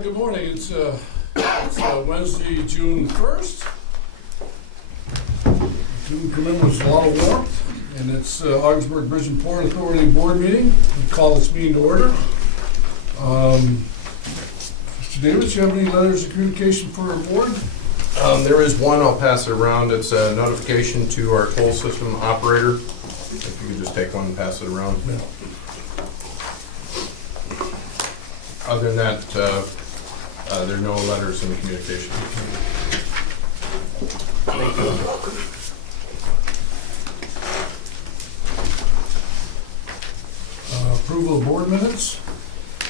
Good morning. It's Wednesday, June 1st. June commemorates a lot of warmth, and it's Ogdensburg Bridge and Port Authority Board meeting. We call this meeting to order. Mr. Davis, you have any letters of communication for our board? There is one. I'll pass it around. It's a notification to our toll system operator. If you could just take one and pass it around. No. Other than that, there are no letters in the communication. Approval of board minutes?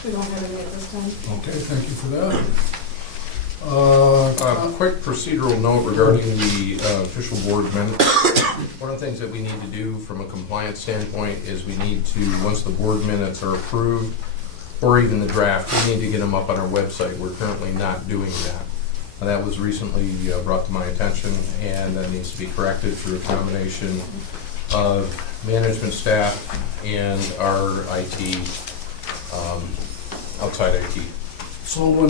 We don't have any at this time. Okay, thank you for that. Quick procedural note regarding the official board minutes. One of the things that we need to do from a compliance standpoint is we need to, once the board minutes are approved, or even the draft, we need to get them up on our website. We're currently not doing that. And that was recently brought to my attention, and that needs to be corrected through a combination of management staff and our IT, outside IT. So when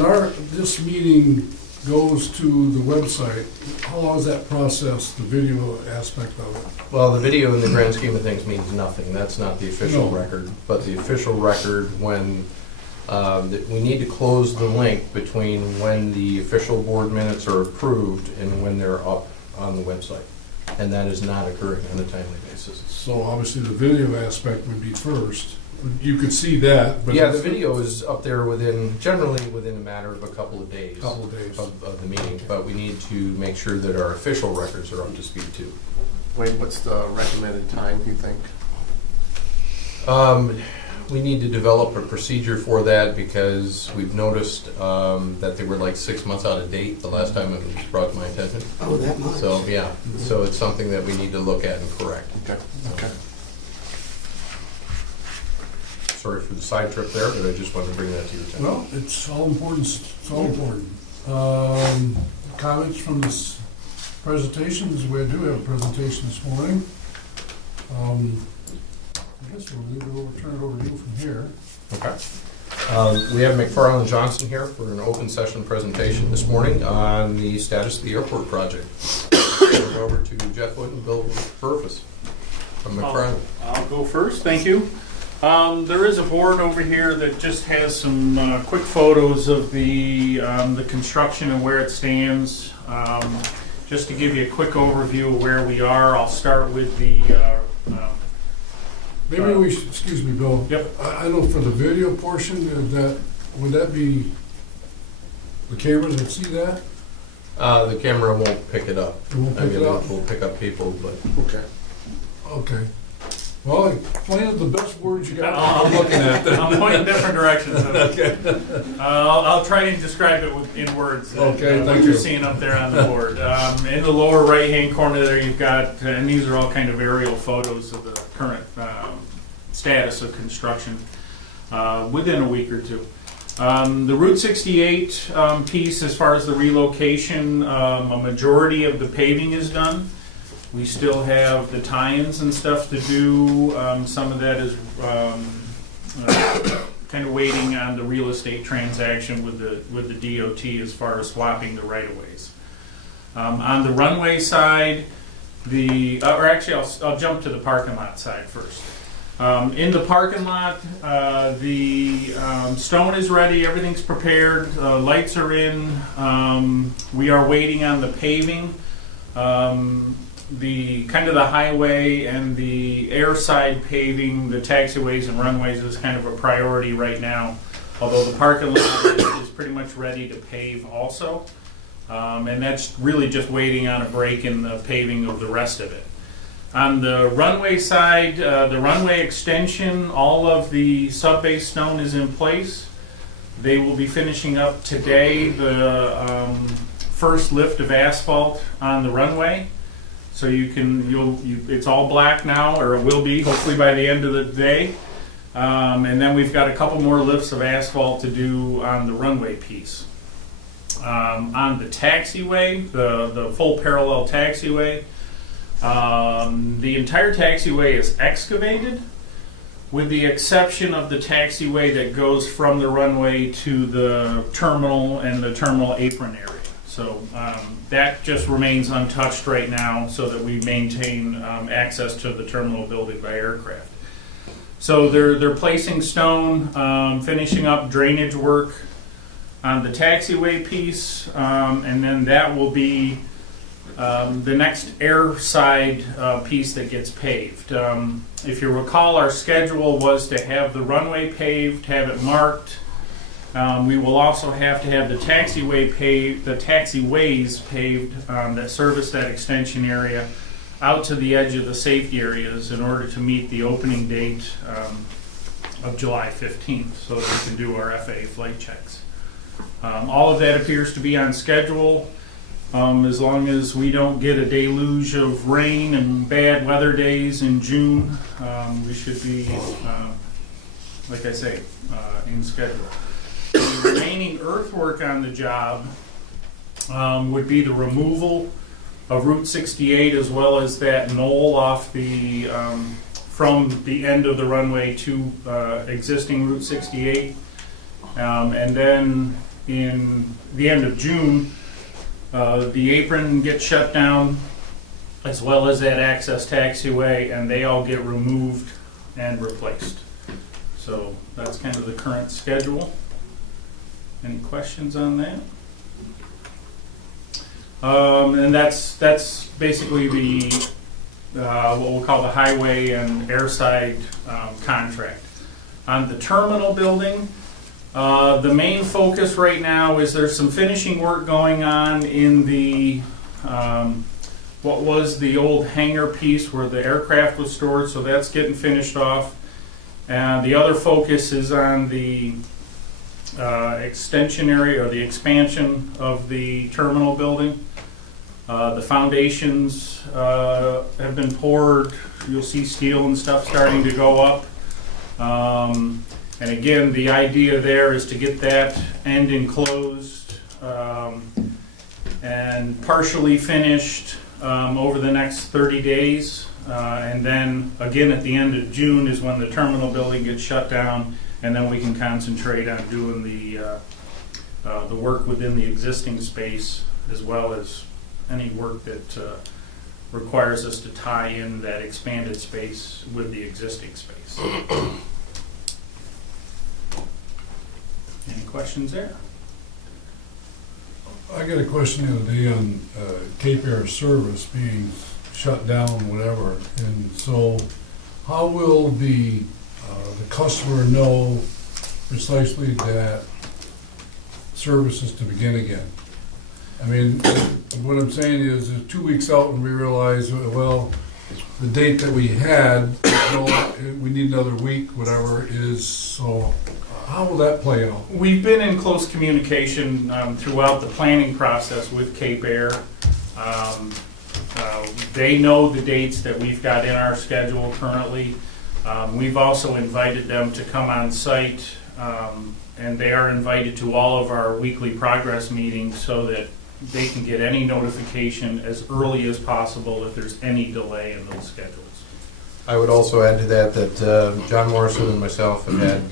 this meeting goes to the website, how long is that process, the video aspect of it? Well, the video in the grand scheme of things means nothing. That's not the official No. record. But the official record, when we need to close the link between when the official board minutes are approved and when they're up on the website. And that is not occurring on a timely basis. So obviously the video aspect would be first. You could see that, but... Yeah, the video is up there generally within a matter of a couple of days. Couple of days. Of the meeting. But we need to make sure that our official records are up to speed too. Wait, what's the recommended time, do you think? We need to develop a procedure for that because we've noticed that they were like 6 months out of date the last time it was brought to my attention. Oh, that much? So, yeah, so it's something that we need to look at and correct. Okay, okay. Sorry for the side trip there, but I just wanted to bring that to your attention. Well, it's all important. It's all important. Comments from this presentations? We do have a presentation this morning. I guess we'll turn it over to you from here. Okay. We have McFarland Johnson here for an open session presentation this morning on the status of the airport project. Turn it over to Jeff Wood and Bill Purvis from McFarland. I'll go first, thank you. There is a board over here that just has some quick photos of the construction and where it stands. Just to give you a quick overview of where we are, I'll start with the Maybe we should, excuse me, Bill. Yep. I know for the video portion, would that be the cameras that see that? The camera won't pick it up. It won't pick it up? We'll pick up people, but Okay. Okay. Well, explain it the best words you got. I'm looking at them. I'm pointing different directions. Okay. I'll try and describe it in words. Okay, what thank you're you. seeing up there on the board. In the lower right-hand corner there, you've got, and these are all kind of aerial photos of the current status of construction within a week or two. The Route 68 piece, as far as the relocation, a majority of the paving is done. We still have the tie-ins and stuff to do. Some of that is kind of waiting on the real estate transaction with the DOT as far as swapping the right-of-ways. On the runway side, I'll jump to the parking lot side first. In the parking lot, the stone is ready, everything's prepared, lights are in. We are waiting on the paving. The kind of the highway and the airside paving, the taxiways and runways is kind of a priority right now. Although the parking lot is pretty much ready to pave also. And that's really just waiting on a break in the paving of the rest of it. On the runway side, the runway extension, all of the sub-base stone is in place. They will be finishing up today the first lift of asphalt on the runway. So it's all black now, or it will be, hopefully by the end of the day. And then we've got a couple more lifts of asphalt to do on the runway piece. On the taxiway, the full parallel taxiway, the entire taxiway is excavated. with the exception of the taxiway that goes from the runway to the terminal and the terminal apron area. So that just remains untouched right now so that we maintain access to the terminal building by aircraft. So they're placing stone, finishing up drainage work on the taxiway piece, and then that will be the next air side piece that gets paved. If you recall, our schedule was to have the runway paved, have it marked. We will also have to have the taxiways paved that service that extension area out to the edge of the safety areas in order to meet the opening date of July 15th, so that we can do our FAA flight checks. All of that appears to be on schedule. As long as we don't get a deluge of rain and bad weather days in June, we should be, like I say, in schedule. The remaining earthwork on the job would be the removal of Route 68 as well as that knoll off the from the end of the runway to existing Route 68, and then in the end of June, the apron gets shut down, as well as that access taxiway, and they all get removed and replaced. So that's kind of the current schedule. Any questions on that? And that's basically the what we'll call the highway and airside contract. On the terminal building, the main focus right now is there's some finishing work going on in the what was the old hangar piece where the aircraft was stored, so that's getting finished off. And the other focus is on the extension area or the expansion of the terminal building. The foundations have been poured. You'll see steel and stuff starting to go up. And again, the idea there is to get that end enclosed and partially finished over the next 30 days. And then again at the end of June is when the terminal building gets shut down, and then we can concentrate on doing the work within the existing space, as well as any work that requires us to tie in that expanded space with the existing space. Any questions there? I got a question the other day on Cape Air service being shut down, whatever, and so how will the customer know precisely that service is to begin again? I mean, what I'm saying is 2 weeks out and we realize, well, the date that we had, we need another week, whatever it is, so how will that play out? We've been in close communication throughout the planning process with Cape Air. They know the dates that we've got in our schedule currently. We've also invited them to come on site, and they are invited to all of our weekly progress meetings so that they can get any notification as early as possible if there's any delay in those schedules. I would also add to that John Morrison and myself have had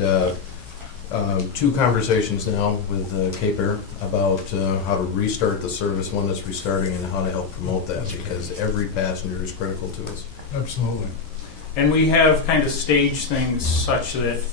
2 conversations now with Cape Air about how to restart the service, one that's restarting, and how to help promote that, because every passenger is critical to us. Absolutely. And we have kind of staged things such that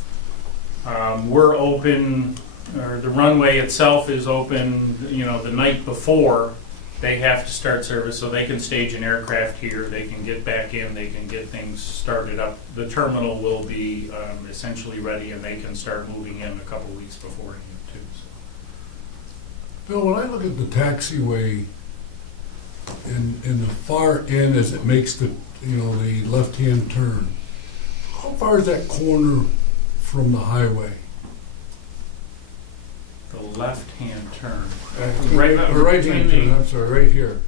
we're open, or the runway itself is open, the night before they have to start service, so they can stage an aircraft here, they can get back in, they can get things started up. The terminal will be essentially ready, and they can start moving in a couple weeks beforehand too. So. Bill, when I look at the taxiway in the far end as it makes the left-hand turn, how far is that corner from the highway? The left-hand turn. Right-hand turn, I'm sorry, right here.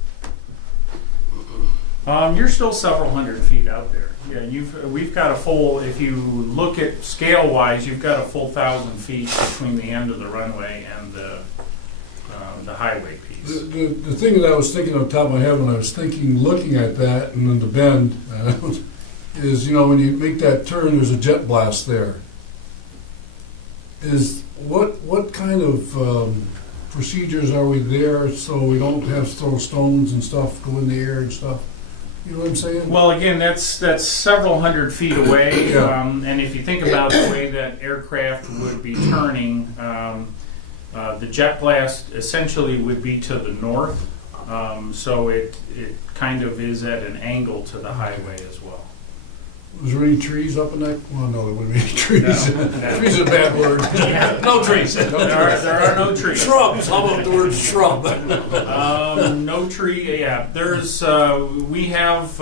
You're still several hundred feet out there. Yeah, we've got a full, if you look at scale-wise, you've got a full 1,000 feet between the end of the runway and the highway piece. The thing that I was thinking on top of my head when I was looking at that, and then the bend, is, you know, when you make that turn, there's a jet blast there. What kind of procedures are we there so we don't have to throw stones and stuff, go in the air and stuff? You know what I'm saying? Well, again, that's several hundred feet away, Yeah. and if you think about the way that aircraft would be turning, the jet blast essentially would be to the north, so it kind of is at an angle to the highway as well. Was there any trees up in that? Well, no, there wouldn't be any trees. No. Trees is a bad word. No trees. There are no trees. Shrubs. How about the word shrub? No tree. Yeah, there's we have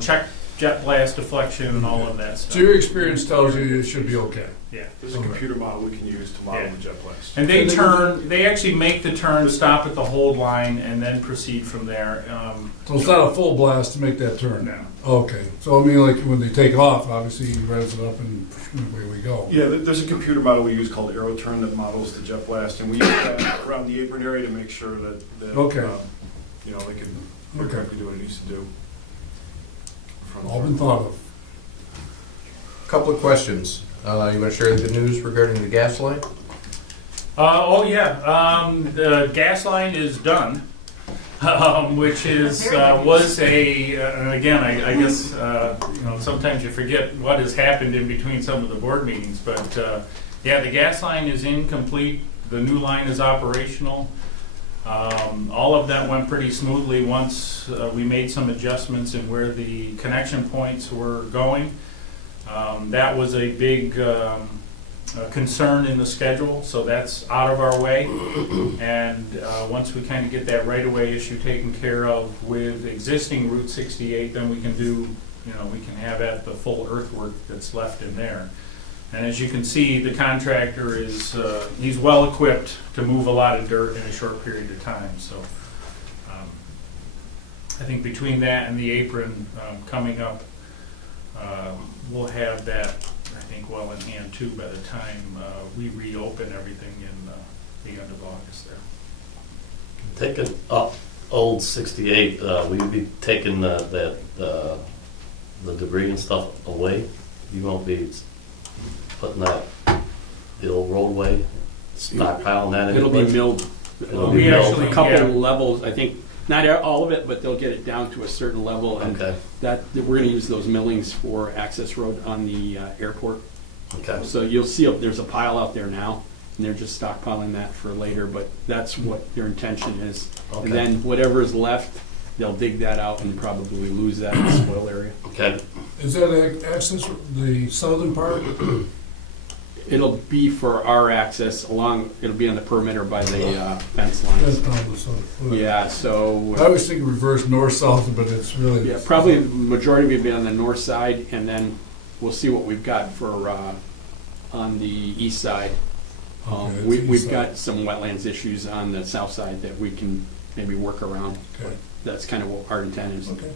check jet blast deflection and all of that stuff. So your experience tells you it should be okay. Yeah. There's a computer model we can use to model Yeah. the jet blast. And they actually make the turn, stop at the hold line, and then proceed from there. So it's not a full blast to make that turn? No. Okay. So I mean, like when they take off, obviously you revs it up and away we go. Yeah, there's a computer model we use called AeroTurn that models the jet blast, and we use that around the apron area to make sure that Okay. they can Okay. correctly do what it needs to do. All been thought of. Couple of questions. You want to share the good news regarding the gas line? The gas line is done, which is was a and again I guess sometimes you forget what has happened in between some of the board meetings, but the gas line is incomplete. The new line is operational. All of that went pretty smoothly once we made some adjustments in where the connection points were going. That was a big concern in the schedule, so that's out of our way. And once we kind of get that right-of-way issue taken care of with existing Route 68, then we can we can have at the full earthwork that's left in there. And as you can see, the contractor is, he's well-equipped to move a lot of dirt in a short period of time. So I think between that and the apron coming up, we'll have that, I think, well in hand too by the time we reopen everything in the end of August there. Taking up old 68, will you be taking the debris and stuff away? You won't be putting the old roadway, stockpiling that in? It'll be milled. It'll We be milled? actually- A couple yeah. levels, I think, not all of it, but they'll get it down to a certain level. And Okay, that, we're gonna use those millings for access road on the airport. okay. So you'll see, there's a pile out there now, and they're just stockpiling that for later, but that's what their intention is. Okay. And then whatever is left, they'll dig that out and probably lose that in the spoil area. Okay, Is that access the southern part? It'll be for our access it'll be on the perimeter by the fence That's lines. down the southern. Yeah, so. I was thinking reverse north-south, but it's really. Yeah, probably the majority will be on the north side, and then we'll see what we've got for, on the east side. Okay, that's We've east got side. some wetlands issues on the south side that we can maybe work around. Okay. That's kind of what our intent is. Okay.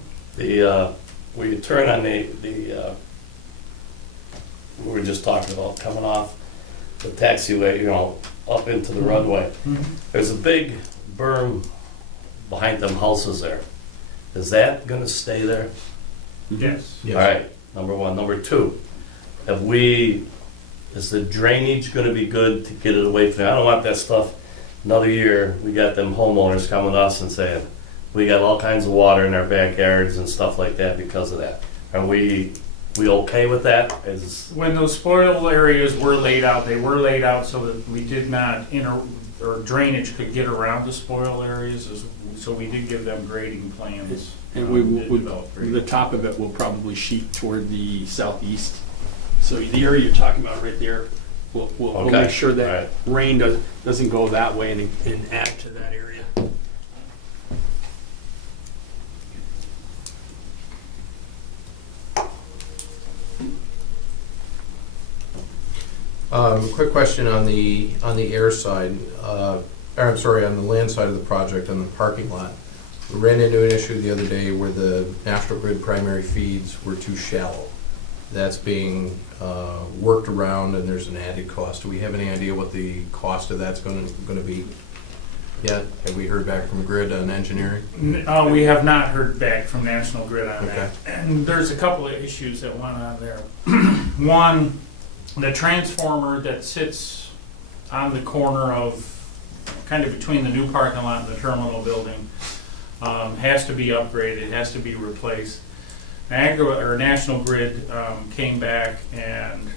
where you turn on we were just talking about coming off the taxiway, up into the runway. There's a big berm behind them houses there. Is that gonna stay there? Yes. All right, number one. Number two, is the drainage gonna be good to get it away from there? I don't want that stuff. Another year, we got them homeowners coming to us and saying, we got all kinds of water in our backyards and stuff like that because of that. Are we okay with that? When those spoil areas were laid out, they were laid out so that we did not or drainage could get around the spoil areas, so we did give them grading plans. And Did develop the grading. top of it will probably sheet toward the southeast. So the area you're talking about right there, we'll Okay. make sure that All right. rain doesn't go that way and add to that area. Quick question on the air side, or I'm sorry, on the land side of the project, on the parking lot. We ran into an issue the other day where the National Grid primary feeds were too shallow. That's being worked around and there's an added cost. Do we have any idea what the cost of that's gonna be? yet? Have we heard back from Grid on engineering? We have not heard back from National Grid on Okay. that. And there's a couple of issues that went on there. One, the transformer that sits on the corner of, kind of between the new parking lot and the terminal building, has to be upgraded, has to be replaced. National Grid came back, and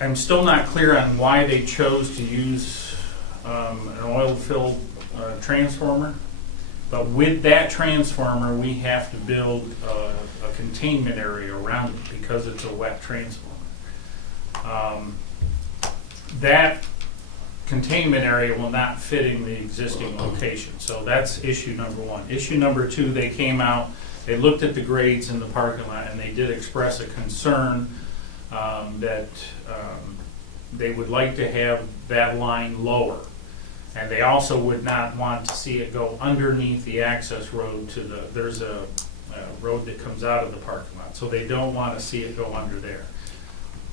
I'm still not clear on why they chose to use an oil-filled transformer. But with that transformer, we have to build a containment area around it because it's a wet transformer. That containment area will not fit in the existing location. So that's issue number one. Issue number two, they came out, they looked at the grades in the parking lot, and they did express a concern that they would like to have that line lower. And they also would not want to see it go underneath the access road to there's a road that comes out of the parking lot. So they don't want to see it go under there.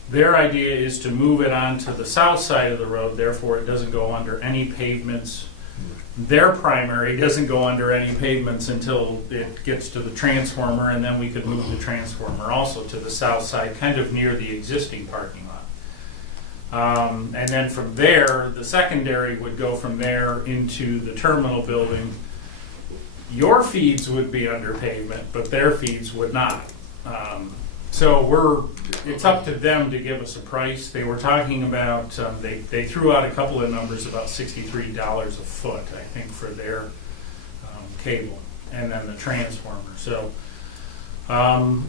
Their idea is to move it onto the south side of the road, therefore it doesn't go under any pavements. Their primary doesn't go under any pavements until it gets to the transformer, and then we could move the transformer also to the south side, kind of near the existing parking lot. And then from there, the secondary would go from there into the terminal building. Your feeds would be under pavement, but their feeds would not. So it's up to them to give us a price. They were talking about, they threw out a couple of numbers, about $63 a foot, I think, for their cable, and then the transformer. So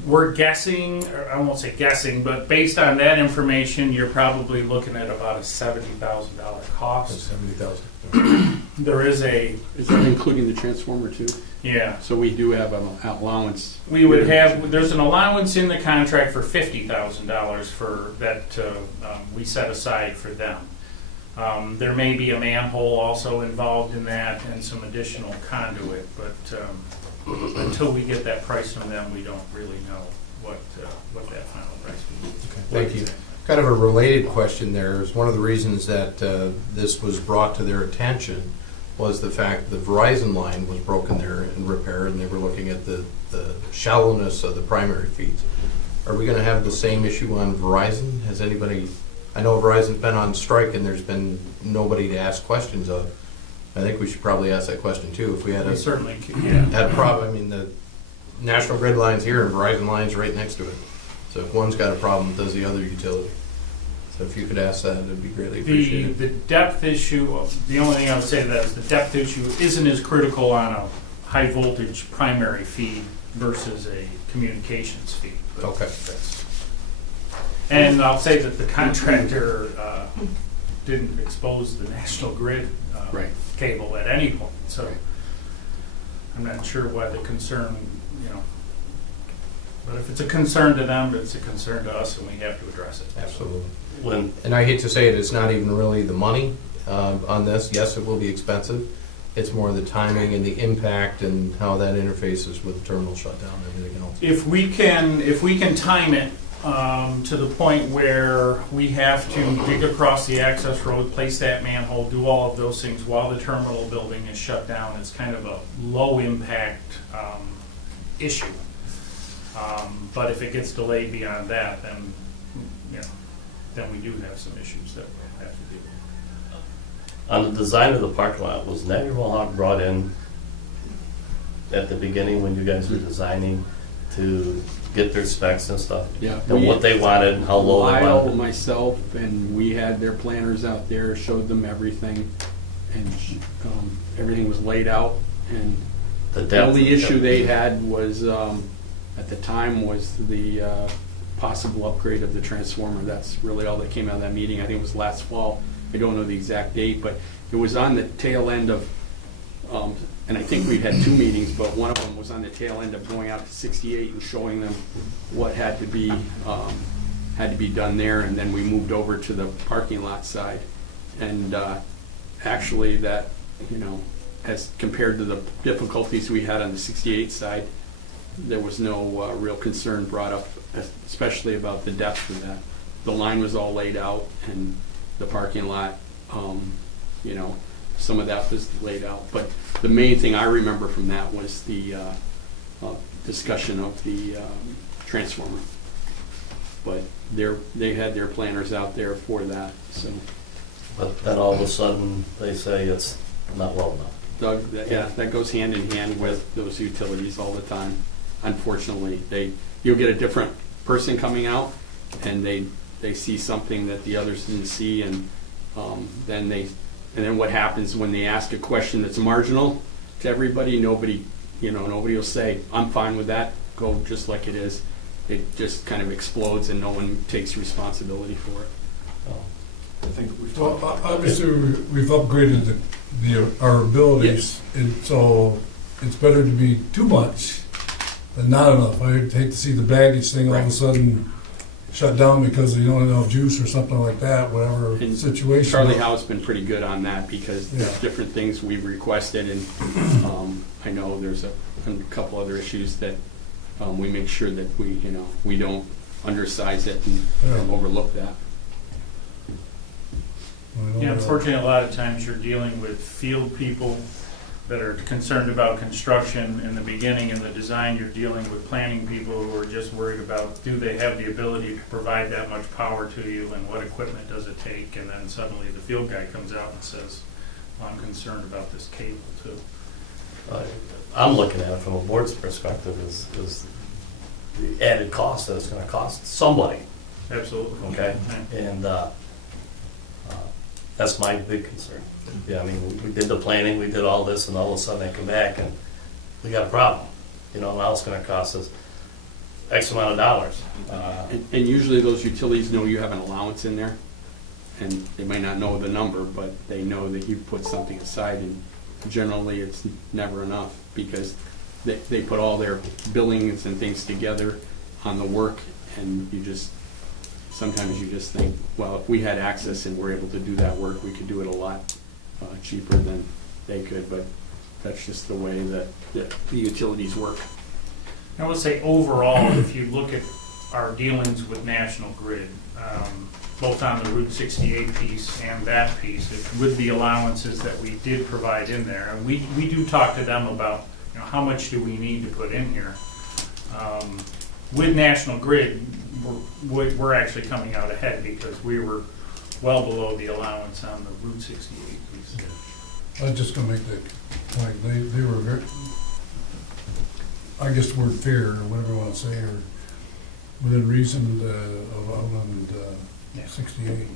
we're guessing, or I won't say guessing, but based on that information, you're probably looking at about a $70,000 cost. 70,000. There is Is that including the transformer too? yeah. So we do have an allowance. We would have, there's an allowance in the contract for $50,000 for that we set aside for them. There may be a manhole also involved in that and some additional conduit, but until we get that price from them, we don't really know what that final price will be. Thank you. Kind of a related question there is one of the reasons that this was brought to their attention was the fact the Verizon line was broken there and repaired, and they were looking at the shallowness of the primary feeds. Are we going to have the same issue on Verizon? Has anybody, I know Verizon's been on strike and there's been nobody to ask questions of. I think we should probably ask that question too. If we had We a, certainly can, yeah. had a problem, I mean, the National Grid line's here and Verizon line's right next to it. So if one's got a problem, does the other utility? So if you could ask that, it'd be greatly appreciated. The depth issue, the only thing I would say to that is the depth issue isn't as critical on a high voltage primary feed versus a communications feed. But Okay. And I'll say that the contractor didn't expose the National Grid Right. cable at any point, so Right. I'm not sure why the concern, but if it's a concern to them, it's a concern to us, and we have to address it. Absolutely. When And I hate to say it, it's not even really the money on this. Yes, it will be expensive. It's more the timing and the impact and how that interfaces with the terminal shutdown and everything else. If we can time it to the point where we have to dig across the access road, place that manhole, do all of those things while the terminal building is shut down, it's kind of a low impact issue. But if it gets delayed beyond that, then then we do have some issues that we'll have to deal with. on the design of the parking lot, was Natty Mohawk brought in at the beginning when you guys were designing to get their specs and stuff? Yeah. And what they wanted and how low they Lyle, wanted? myself, and we had their planners out there, showed them everything, and everything was laid out. And The the depth. only issue they had was, at the time, was the possible upgrade of the transformer. That's really all that came out of that meeting. I think it was last fall. I don't know the exact date, but it was on the tail end of, and I think we had two meetings, but one of them was on the tail end of going out to 68 and showing them what had to be done there, and then we moved over to the parking lot side. And actually that, as compared to the difficulties we had on the 68 side, there was no real concern brought up, especially about the depth of that. The line was all laid out and the parking lot, some of that was laid out. But the main thing I remember from that was the discussion of the transformer. But they had their planners out there for that, so. But then all of a sudden, they say it's not well enough. Doug, that goes hand in hand with those utilities all the time. Unfortunately, you'll get a different person coming out, and they see something that the others didn't see, and then what happens when they ask a question that's marginal to everybody? Nobody will say, "I'm fine with that. Go just like it is." It just kind of explodes, and no one takes responsibility for it. I think we've Well, talked about that. obviously, we've upgraded our abilities, and so it's better to be too much than not enough. I'd hate to see the baggage thing all of a Right. sudden shut down because you don't have enough juice or something like that, whatever And situation. Charlie Howe's been pretty good on that because there's Yeah. different things we've requested, and I know there's a couple other issues that we make sure that we don't undersize it and Yeah. overlook that. I don't Yeah, know. unfortunately, a lot of times you're dealing with field people that are concerned about construction in the beginning and the design. You're dealing with planning people who are just worried about, do they have the ability to provide that much power to you, and what equipment does it take? And then suddenly the field guy comes out and says, well, I'm concerned about this cable too. I'm looking at it from a board's perspective is the added cost that it's gonna cost somebody, Absolutely. okay? Yeah. And that's my big concern. Yeah, I mean, we did the planning, we did all this, and all of a sudden they come back and we got a problem. Now it's gonna cost us X amount of dollars. And usually those utilities know you have an allowance in there, and they might not know the number, but they know that you put something aside, and generally it's never enough because they put all their billings and things together on the work, and sometimes you just think, well, if we had access and were able to do that work, we could do it a lot cheaper than they could, but that's just the way that the utilities work. I would say overall, if you look at our dealings with National Grid, both on the Route 68 piece and that piece, with the allowances that we did provide in there, and we do talk to them about, how much do we need to put in here. With National Grid, we're actually coming out ahead because we were well below the allowance on the Route 68 piece. I was just gonna make that point, they were very, I guess the word fair, or whatever you wanna say, or within reason of Outland Yeah. 68,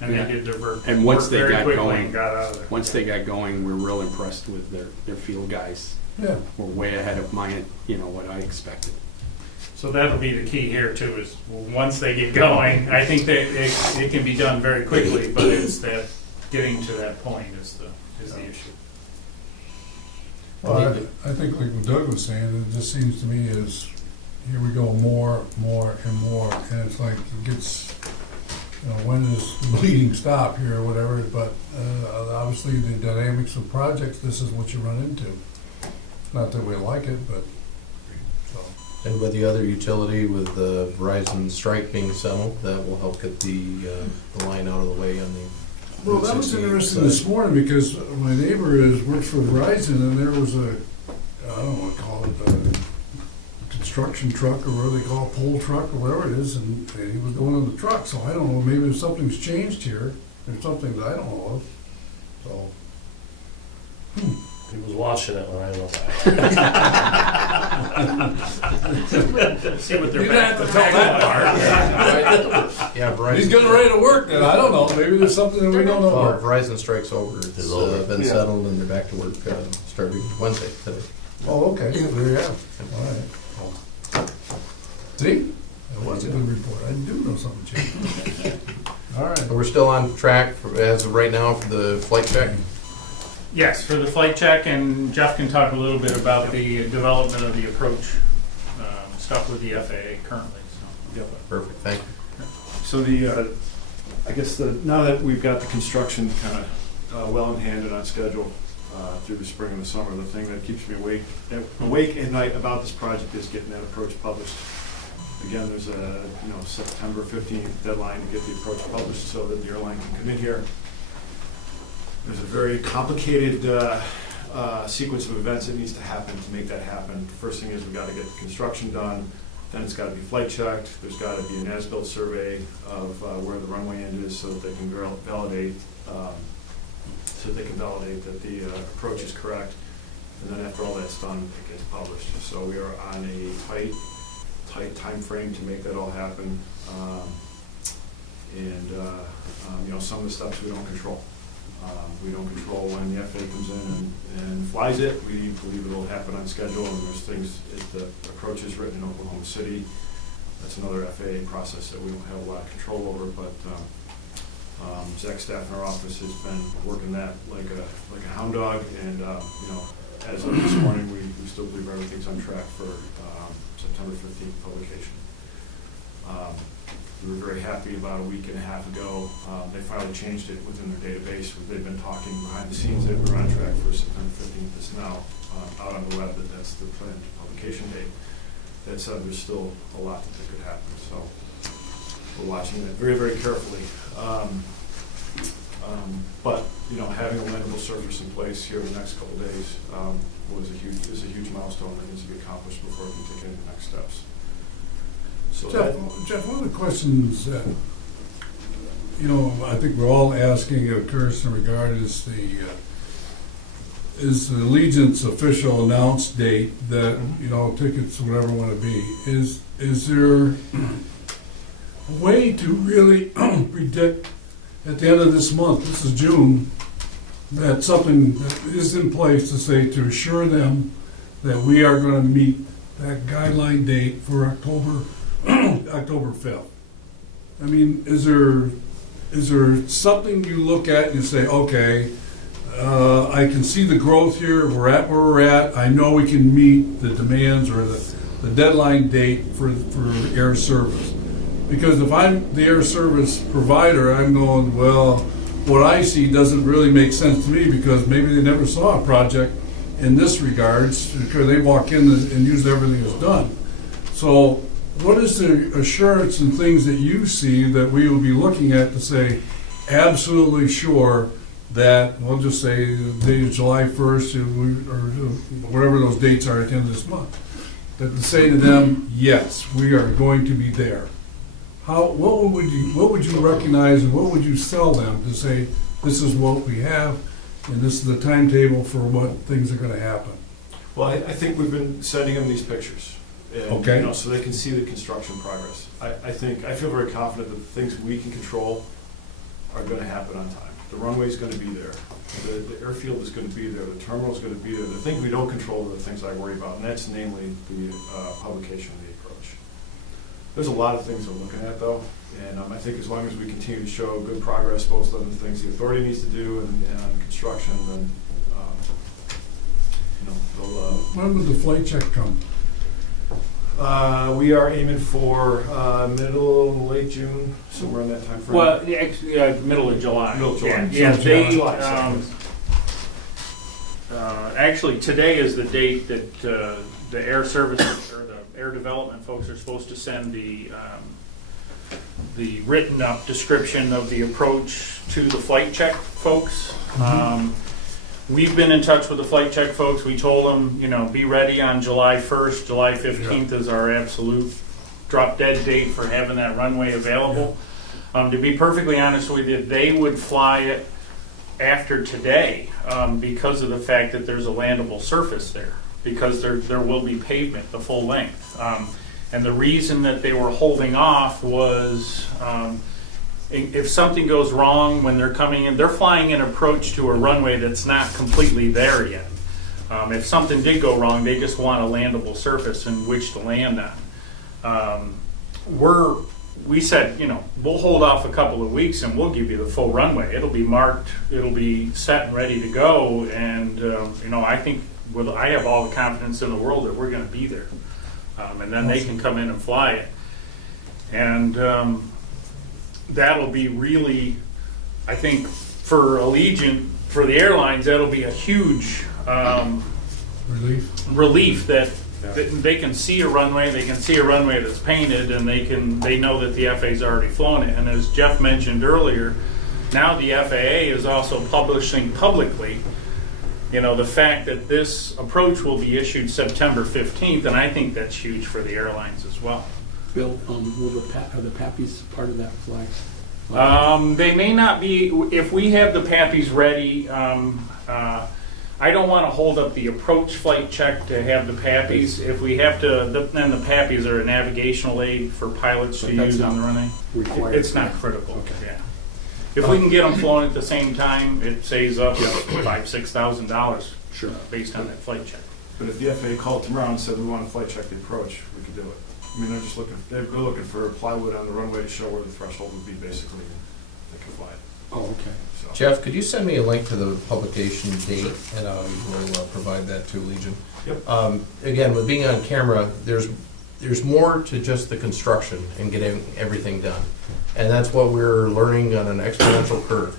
And they did their work And once they very got quickly going- and got out of there. Once they got going, we're real impressed with their field guys. Yeah, We're way ahead of what I expected. So that'll be the key here too, is once they get going, I think that it can be done very quickly, but it's that getting to that point is the issue. well, I think like what Doug was saying, it just seems to me is, here we go, more, and more, and it's like, it gets, when does the bleeding stop here or whatever, but obviously the dynamics of projects, this is what you run into. Not that we like it, but, so. And with the other utility, with the Verizon strike being settled, that will help get the line out of the way on the. Well, that was interesting this morning because my neighbor works for Verizon and there was I don't know what to call it, a construction truck or whatever they call it, pole truck or whatever it is, and he was going on the truck, so I don't know, maybe something's changed here, or something that I don't know of, so. He was watching it when I was back. See what they're You didn't have to tell that part. Yeah, Verizon. He's getting ready to work then, I don't know, maybe there's something that we don't know Well, about. Verizon strike's over. It's over. been Yeah. settled and they're back to work starting Wednesday today. Oh, okay, there you have it, all right. See, that was a good report, I do know something changed. All right. So we're still on track as of right now for the flight check. Yes, for the flight check, and Jeff can talk a little bit about the development of the approach stuff with the FAA currently, so. Perfect, thank you. So I guess now that we've got the construction kind of well in hand and on schedule through the spring and the summer, the thing that keeps me awake at night about this project is getting that approach published. Again, there's a September 15th deadline to get the approach published so that the airline can come in here there's a very complicated sequence of events that needs to happen to make that happen. First thing is we got to get the construction done, then it's got to be flight checked, there's got to be an as-built survey of where the runway end is so that they can validate that the approach is correct. And then after all that's done, it gets published. So we are on a tight time frame to make that all happen. Some of the steps we don't control. We don't control when the FAA comes in and flies it. We believe it'll happen on schedule, and there's things, if the approach is written in Oklahoma City, that's another FAA process that we don't have a lot of control over, but Zach's staff in our office has been working that like a hound dog, and as of this morning, we still believe everything's on track for September 15th publication. We were very happy about a week and a half ago. They finally changed it within their database. They've been talking behind the scenes that we're on track for September 15th. It's now out on the web that that's the planned publication date. That said, there's still a lot that could happen. So we're watching it very, very carefully. But having a landable surface in place here in the next couple of days is a huge milestone that needs to be accomplished before we can take any next steps. So Jeff, one of the questions that, I think we're all asking of Kirsten in regard is the Allegiant's official announced date that, tickets, whatever want to be. Is there a way to really predict at the end of this month, this is June, that something that is in place to say, to assure them that we are going to meet that guideline date for October 5th. I mean, is there something you look at and you say, okay, I can see the growth here, we're at where we're at, I know we can meet the demands or the deadline date for air service. Because if I'm the air service provider, I'm going, well, what I see doesn't really make sense to me because maybe they never saw a project in this regards because they walk in and use everything that's done. So what is the assurance and things that you see that we will be looking at to say absolutely sure that, we'll just say the date is July 1st or whatever those dates are at the end of this month, that to say to them, yes, we are going to be there. What would you recognize and what would you sell them to say this is what we have and this is the timetable for what things are going to happen? Well, I think we've been sending them these pictures. And, Okay. So they can see the construction progress. I feel very confident that the things we can control are going to happen on time. The runway is going to be there. The airfield is going to be there. The terminal is going to be there. The things we don't control are the things I worry about, and that's namely the publication of the approach. There's a lot of things we're looking at, though, and I think as long as we continue to show good progress, both on the things the authority needs to do and on construction, then they'll. When would the flight check come? We are aiming for late June, somewhere in that time frame. Well, middle of July. Middle of July. Yeah, July they, 2nd. actually, today is the date that the air services or the air development folks are supposed to send the written up description of the approach to the flight check folks. We've been in touch with the flight check folks. We told them, be ready on July 1st. July 15th is our absolute drop dead date for having that runway available. To be perfectly honest with you, they would fly it after today because of the fact that there's a landable surface there, because there will be pavement the full length. And the reason that they were holding off was if something goes wrong when they're coming in, they're flying an approach to a runway that's not completely there yet. If something did go wrong, they just want a landable surface in which to land on. We said, we'll hold off a couple of weeks and we'll give you the full runway. It'll be marked, it'll be set and ready to go. And, I think I have all the confidence in the world that we're going to be there. And then they can come in and fly it. And that'll be really, I think, for Allegiant, for the airlines, that'll be a huge relief that they can see a runway, that's painted, and they know that the FAA's already flown it. And as Jeff mentioned earlier, now the FAA is also publishing publicly, the fact that this approach will be issued September 15th, and I think that's huge for the airlines as well. Bill, are the PAPIs part of that flag? They may not be, if we have the PAPIs ready, I don't want to hold up the approach flight check to have the PAPIs. If we have to, then the PAPIs are a navigational aid for pilots to use on the runway. Required. It's not critical, Okay. yeah. If we can get them flown at the same time, it saves us $5,000-$6,000 Sure. based on that flight check. But if the FAA called tomorrow and said we want to flight check the approach, we could do it. I mean, they're looking for plywood on the runway to show where the threshold would be, basically, they can fly it. Oh, okay. So, Jeff, could you send me a link to the publication date, and I will provide that to Legion? Yep. Again, with being on camera, there's more to just the construction and getting everything done. And that's what we're learning on an exponential curve.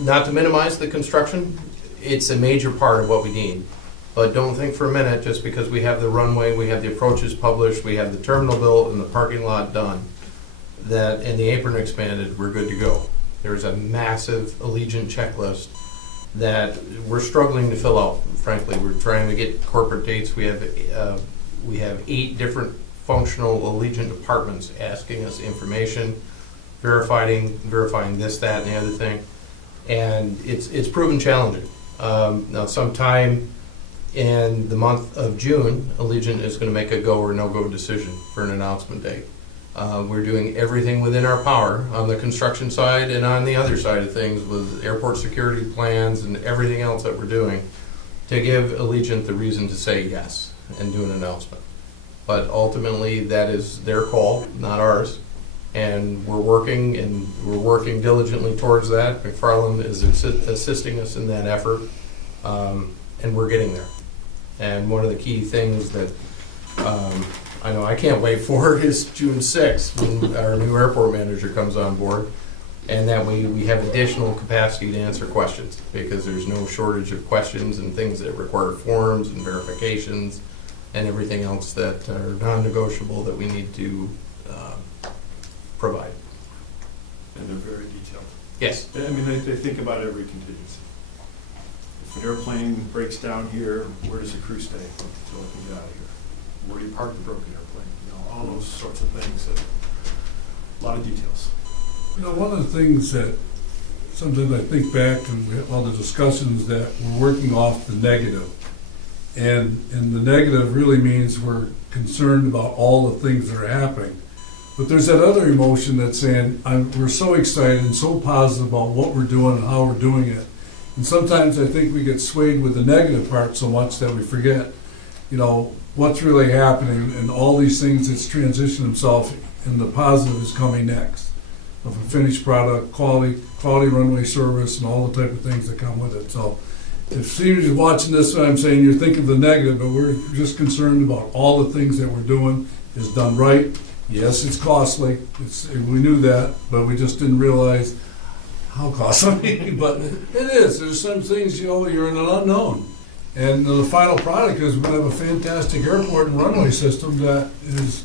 Not to minimize the construction, it's a major part of what we need. But don't think for a minute, just because we have the runway, we have the approaches published, we have the terminal built and the parking lot done, that and the apron expanded, we're good to go. There's a massive Allegiant checklist that we're struggling to fill out, frankly. We're trying to get corporate dates. We have 8 different functional Allegiant departments asking us information, verifying this, that, and the other thing. And it's proven challenging. Now, sometime in the month of June, Allegiant is going to make a go or no-go decision for an announcement date. We're doing everything within our power on the construction side and on the other side of things with airport security plans and everything else that we're doing to give Allegiant the reason to say yes and do an announcement. But ultimately, that is their call, not ours. And we're working diligently towards that. McFarland is assisting us in that effort, and we're getting there. And one of the key things that I know I can't wait for is June 6th, when our new airport manager comes on board, and that we have additional capacity to answer questions, because there's no shortage of questions and things that require forms and verifications and everything else that are non-negotiable that we need to provide. and they're very detailed. Yes. I mean, they think about every contingency. If an airplane breaks down here, where does the crew stay until it can get out of here? Where do you park the broken airplane? All those sorts of things. A lot of details. One of the things that sometimes I think back and we have all the discussions that we're working off the negative. And the negative really means we're concerned about all the things that are happening. But there's that other emotion that's saying, we're so excited and so positive about what we're doing and how we're doing it. And sometimes I think we get swayed with the negative part so much that we forget, what's really happening and all these things that's transitioned themselves, and the positive is coming next. Of a finished product, quality runway service, and all the type of things that come with it. So if you're watching this, I'm saying you're thinking of the negative, but we're just concerned about all the things that we're doing is done right. Yes, it's costly. We knew that, but we just didn't realize how costly. But it is. There's some things, you're in an unknown. And the final product is we're going to have a fantastic airport and runway system that is,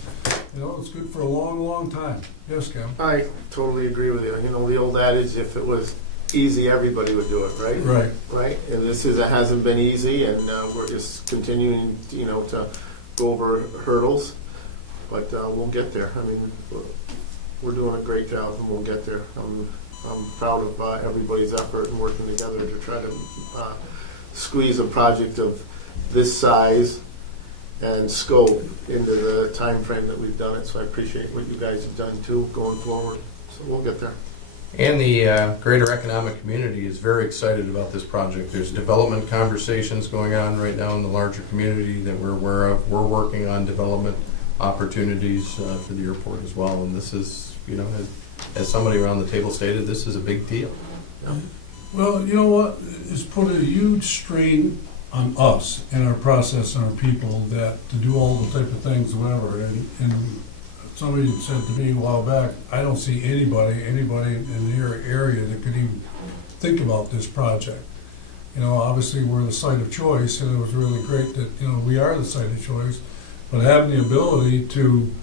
it's good for a long, long time. Yes, Cam? I totally agree with you. The old adage, if it was easy, everybody would do it, right? Right. Right? And it hasn't been easy, and we're just continuing, to go over hurdles. But we'll get there. I mean, we're doing a great job, and we'll get there. I'm proud of everybody's effort and working together to try to squeeze a project of this size and scope into the time frame that we've done it. So I appreciate what you guys have done too going forward. So we'll get there. And the greater economic community is very excited about this project. There's development conversations going on right now in the larger community that we're aware of. We're working on development opportunities for the airport as well. And this is, as somebody around the table stated, this is a big deal. Well, you know what? It's put a huge strain on us and our process and our people that to do all the type of things, whatever. And somebody said to me a while back, I don't see anybody in your area that could even think about this project. Obviously we're the site of choice, and it was really great that, we are the site of choice, but having the ability to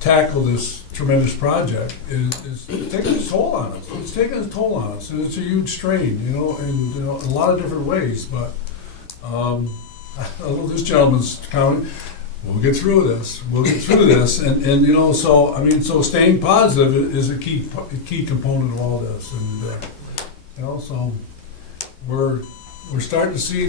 tackle this tremendous project is taking its toll on us. It's taking its toll on us, and it's a huge strain, you know, and you know, in a lot of different ways. But although this gentleman's commenting, we'll get through this. We'll get through this, and you know, so I mean, so staying positive is a key component of all this, and you know, so we're starting to see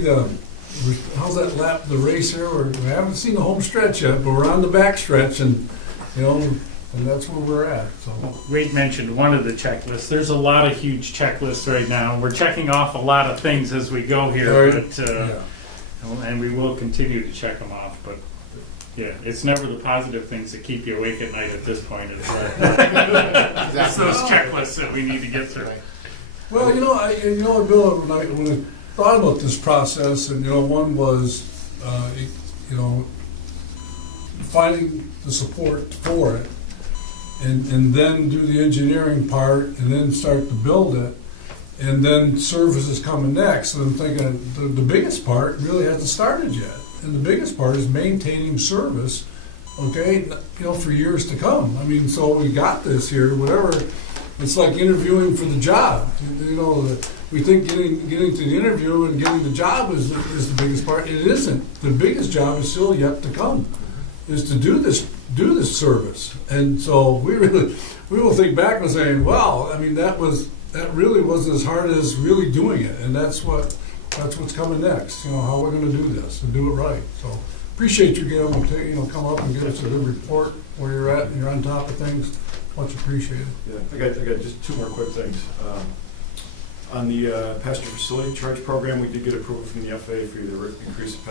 how's that lap the race here? We haven't seen the home stretch yet, but we're on the back stretch, and you know, and that's where we're at. So Wade mentioned one of the checklists. There's a lot of huge checklists right now. We're checking off a lot of things as we go here, Right. but yeah. and we will continue to check them off. But yeah, it's never the positive things that keep you awake at night at this point. It's those checklists that we need to get through. Well, you know, Bill, when I thought about this process, and you know, one was, you know, finding the support for it, and then do the engineering part, and then start to build it, and then services coming next. And I'm thinking the biggest part really hasn't started yet, and the biggest part is maintaining service, okay, you know, for years to come. I mean, so we got this here, whatever. It's like interviewing for the job. You know, we think getting to the interview and getting the job is the biggest part. It isn't. The biggest job is still yet to come, is to do this service. And so we will think back and saying, well, I mean, that really wasn't as hard as really doing it, and that's what's coming next. You know, how we're going to do this and do it right. So appreciate you getting able to, you know, come up and give us a good report where you're at, and you're on top of things. Much appreciated. Yeah, I got just two more quick things. On the passenger facility charge program, we did get approval from the FAA for you to increase the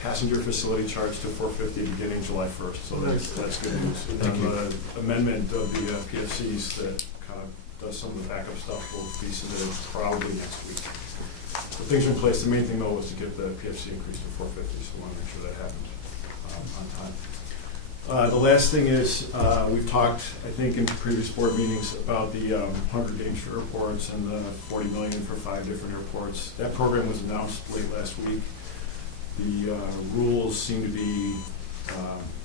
passenger facility charge to $450 beginning July 1st. So that's good news. And then the amendment of the PFCs that kind of does some of the backup stuff will be submitted probably next week. So things are in place. The main thing though was to get the PFC increased to $450. So we want to make sure that happened on time. The last thing is, we've talked, I think, in previous board meetings about the Hunger Games for airports and the $40 million for 5 different airports. That program was announced late last week. The rules seem to be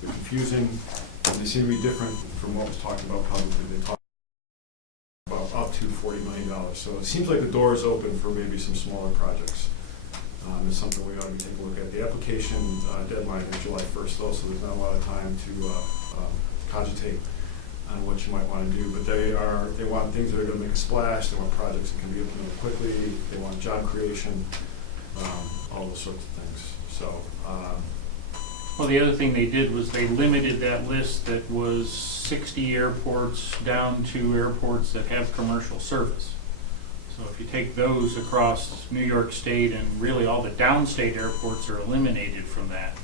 confusing, and they seem to be different from what was talked about publicly. They talked about up to $40 million. So it seems like the door is open for maybe some smaller projects. It's something we ought to be taking a look at. The application deadline is July 1st, though, so there's not a lot of time to cogitate on what you might want to do. But they want things that are going to make a splash. They want projects that can be implemented quickly. They want job creation, all those sorts of things. So. Well, the other thing they did was they limited that list that was 60 airports down to airports that have commercial service. So if you take those across New York State, and really all the downstate airports are eliminated from that.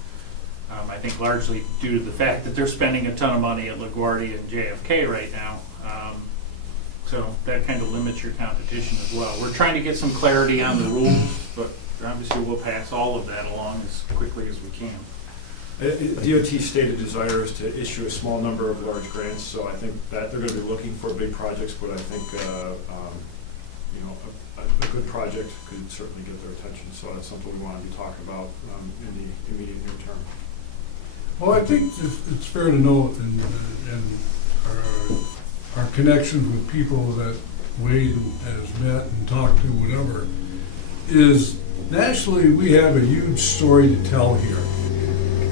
I think largely due to the fact that they're spending a ton of money at LaGuardia and JFK right now. So that kind of limits your competition as well. We're trying to get some clarity on the rules, but obviously we'll pass all of that along as quickly as we can. DOT stated desire is to issue a small number of large grants, so I think that they're going to be looking for big projects, but I think you know, a good project could certainly get their attention. So that's something we want to be talking about in the immediate near term. Well, I think it's fair to note, and our connections with people that Wade has met and talked to, whatever, is nationally we have a huge story to tell here.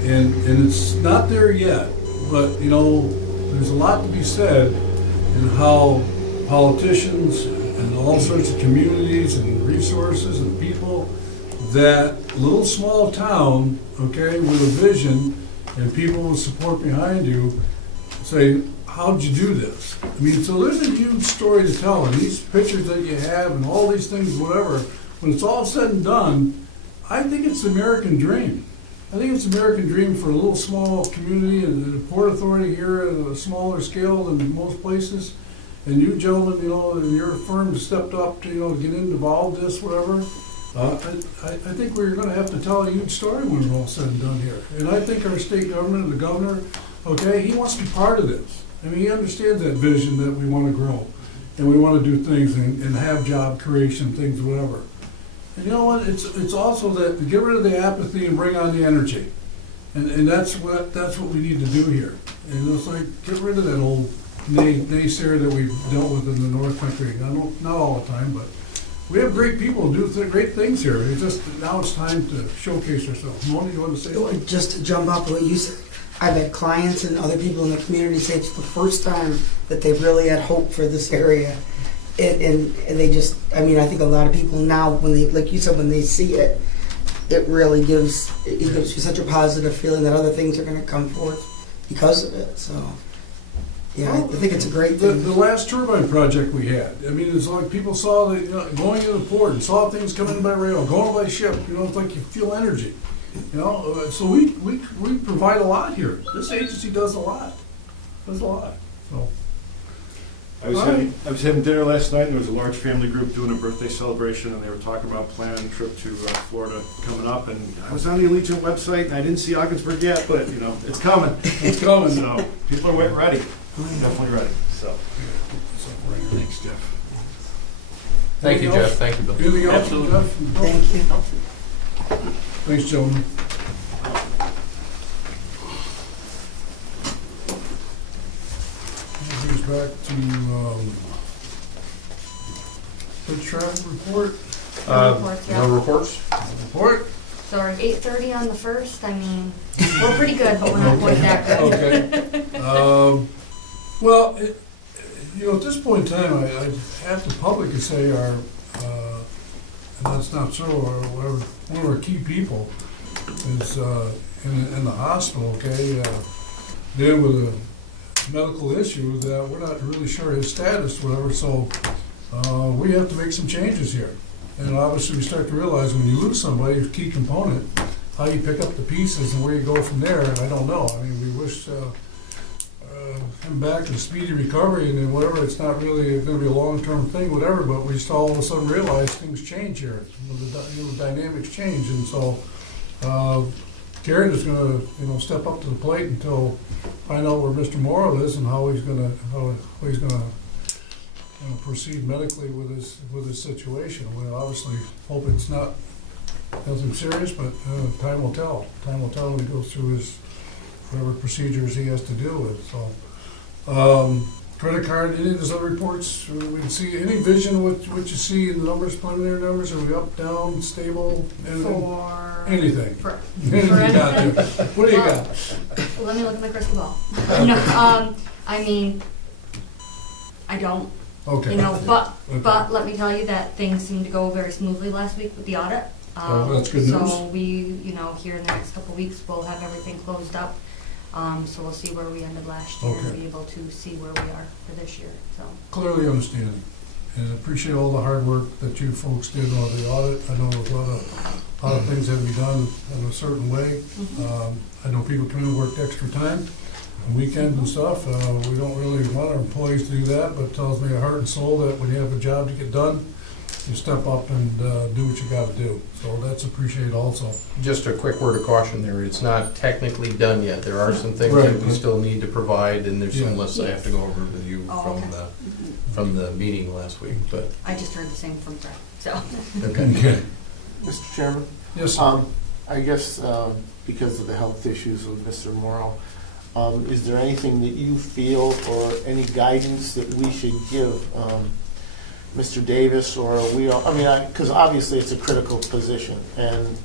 And it's not there yet, but you know, there's a lot to be said in how politicians and all sorts of communities and resources and people, that little small town, okay, with a vision and people with support behind you, say, how'd you do this? I mean, so there's a huge story to tell, and these pictures that you have and all these things, whatever, when it's all said and done, I think it's the American dream. I think it's the American dream for a little small community and the Port Authority here at a smaller scale than most places. And you gentlemen, you know, your firm stepped up to, you know, get involved in this, whatever. I think we're going to have to tell a huge story when it's all said and done here. And I think our state government and the governor, okay, he wants to be part of this. I mean, he understands that vision that we want to grow and we want to do things and have job creation, things, whatever. And you know what? It's also that to get rid of the apathy and bring on the energy. And that's what we need to do here. And it's like, get rid of that old naysayer that we've dealt with in the North Country. I don't, not all the time, but we have great people who do great things here. It's just, now it's time to showcase ourselves. Mona, you want to say something? Just to jump off what you said, I've had clients and other people in the community say it's the first time that they've really had hope for this area. And they just, I mean, I think a lot of people now, when they, like you said, when they see it, it really gives you such a positive feeling that other things are going to come forth because of it. So, yeah, I think it's a great The thing. last turbine project we had, I mean, it's like people saw the, going into the port and saw things coming in by rail, going by ship, it's like you feel energy. So we provide a lot here. This agency does a lot. So, I was having dinner last night, and there was a large family group doing a birthday celebration, and they were talking about planning a trip to Florida coming up, and I was on the Allegiant website, and I didn't see Ogdensburg yet, but, it's coming. it's coming. So, people are ready, definitely ready, so. Thanks, Jeff. Thank you, Jeff. Thank you, Bill. Anything else, Absolutely. Jeff? Thank you. Thanks, gentlemen. Brings back to, the traffic report. Reports, yeah. No reports? Report? Sorry, 8:30 on the 1st, I mean, we're pretty good, but we're not quite that good. Okay. Well, at this point in time, I have to publicly say and that's not so, or whatever, one of our key people is in the hospital, okay, dealing with a medical issue that we're not really sure his status, whatever, so we have to make some changes here. And obviously, we start to realize when you lose somebody, a key component, how you pick up the pieces and where you go from there, I don't know. I mean, we wish him back in speedy recovery and then whatever, it's not really gonna be a long-term thing, whatever, but we just all of a sudden realize things change here. The dynamics change, and so Karen is gonna, step up to the plate until find out where Mr. Morrow is and how he's gonna proceed medically with his situation. We obviously hope it's not nothing serious, but time will tell. Time will tell when he goes through his whatever procedures he has to deal with. So, credit card, any of those other reports, we can see any vision what you see in the numbers, preliminary numbers. Are we up, down, stable? Anything? For Anything you got there? What do you got? Let me look at my crystal ball. No, I mean, I don't, Okay. but Okay. let me tell you that things seemed to go very smoothly last week with the audit. Oh, that's good So news. we, here in the next couple of weeks, we'll have everything closed up. So we'll see where we ended last year and Okay. be able to see where we are for this year, so. Clearly understanding, and appreciate all the hard work that you folks did on the audit. I know there's a lot of things that have to be done in a certain way. I know people come in and work extra time, on weekends and stuff. We don't really want our employees to do that, but it tells me heart and soul that when you have a job to get done, you step up and do what you gotta do. So that's appreciated also. Just a quick word of caution there. It's not technically done yet. There are some things Right. that we still need to provide, and there's some Yeah. lists I have to go over with you Oh, from the meeting last week, but, I just heard the same from Fred, so. okay. Okay. Mr. Chairman? Yes, sir. I guess because of the health issues with Mr. Morrow, is there anything that you feel or any guidance that we should give Mr. Davis or we all, because obviously it's a critical position, and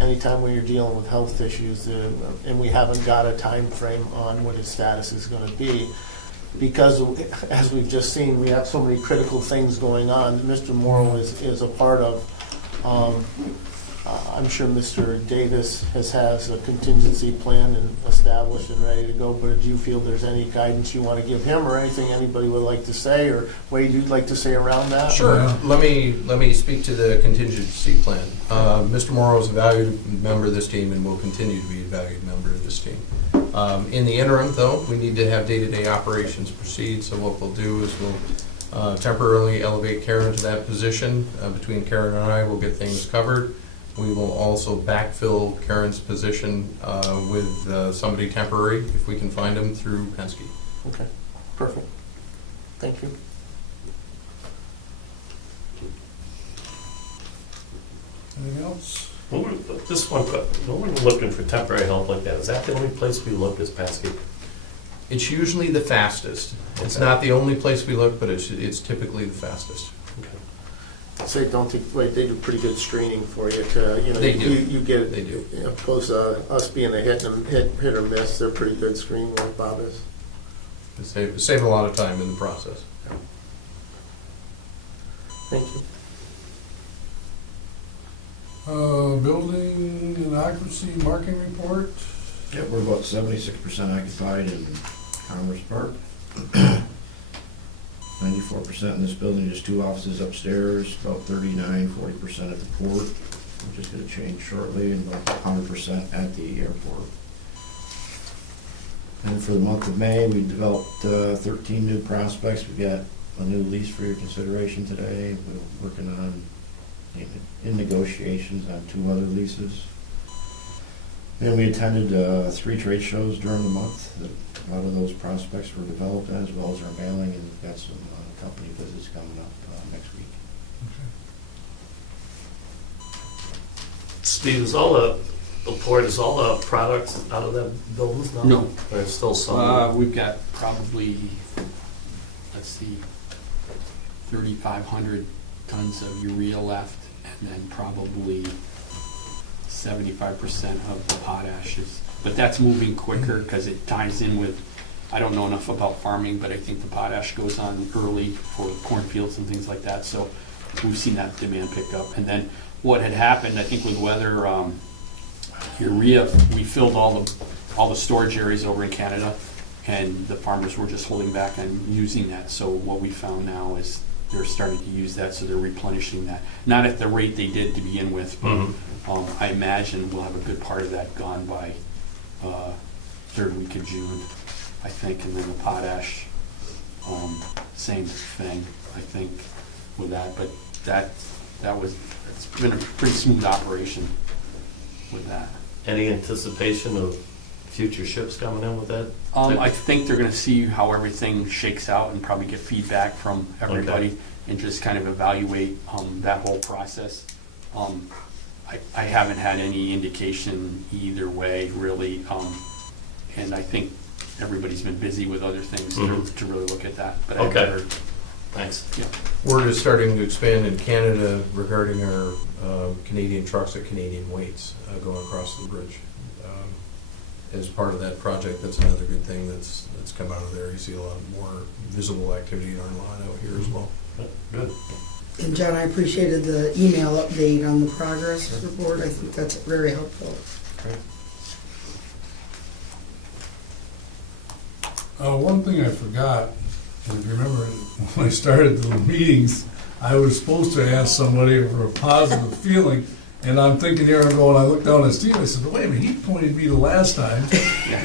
anytime when you're dealing with health issues, and we haven't got a time frame on what his status is going to be, because as we've just seen, we have so many critical things going on. Mr. Morrow is a part of. I'm sure Mr. Davis has a contingency plan and established and ready to go, but do you feel there's any guidance you want to give him or anything anybody would like to say, or Wade, you'd like to say around that? Sure. Yeah. Let me speak to the contingency plan. Mr. Morrow is a valued member of this team and will continue to be a valued member of this team. In the interim, though, we need to have day-to-day operations proceed, so what we'll do is we'll temporarily elevate Karen to that position. Between Karen and I, we'll get things covered. We will also backfill Karen's position with somebody temporary, if we can find them, through Penske. Okay, perfect. Thank you. Anything else? When we're looking for temporary help like that, is that the only place we look is Paskey? It's usually the fastest. It's not the only place we look, but it's typically the fastest. Say, don't think, wait, they do pretty good screening for you to, you know, They do. you get, They do. you know, opposed to us being a hit or miss, they're pretty good screening like Bob is. Save a lot of time in the process. Thank you. Building and occupancy marking report. Yep, we're about 76% occupied in Commerce Park. 94% in this building, just 2 offices upstairs, about 40% at the port, which is gonna change shortly, and about 100% at the airport. And for the month of May, we developed 13 new prospects. We got a new lease for your consideration today. We're working on, in negotiations on 2 other leases. Then we attended 3 trade shows during the month. A lot of those prospects were developed, as well as our mailing, and we've got some company visits coming up next week. Steve, is all the port, is all the products out of that buildings now? No. There's still some. We've got probably, let's see, 3,500 tons of urea left, and then probably 75% of the potash is, but that's moving quicker because it ties in with, I don't know enough about farming, but I think the potash goes on early for cornfields and things like that, so we've seen that demand pick up. And then what had happened, I think with weather, urea, we filled all the storage areas over in Canada, and the farmers were just holding back on using that. So what we found now is they're starting to use that, so they're replenishing that. Not at the rate they did to begin with, but I imagine we'll have a good part of that gone by third week of June, I think. And then the potash, same thing, I think, with that. But it's been a pretty smooth operation with that. Any anticipation of future ships coming in with that? I think they're going to see how everything shakes out and probably get feedback from everybody. Okay. And just kind of evaluate that whole process. I haven't had any indication either way, really, and I think everybody's been busy with other things to really look at that. But Okay. I've heard, Thanks. yeah. Word is starting to expand in Canada regarding our Canadian trucks at Canadian weights going across the bridge. As part of that project, that's another good thing that's come out of there. You see a lot more visible activity in our line out here as well. Good. And John, I appreciated the email update on the progress report. I think that's very helpful. One thing I forgot, if you remember when I started the meetings, I was supposed to ask somebody for a positive feeling, and I'm thinking here, I'm going, I looked down at Steve, I said, wait a minute, he pointed me the last time,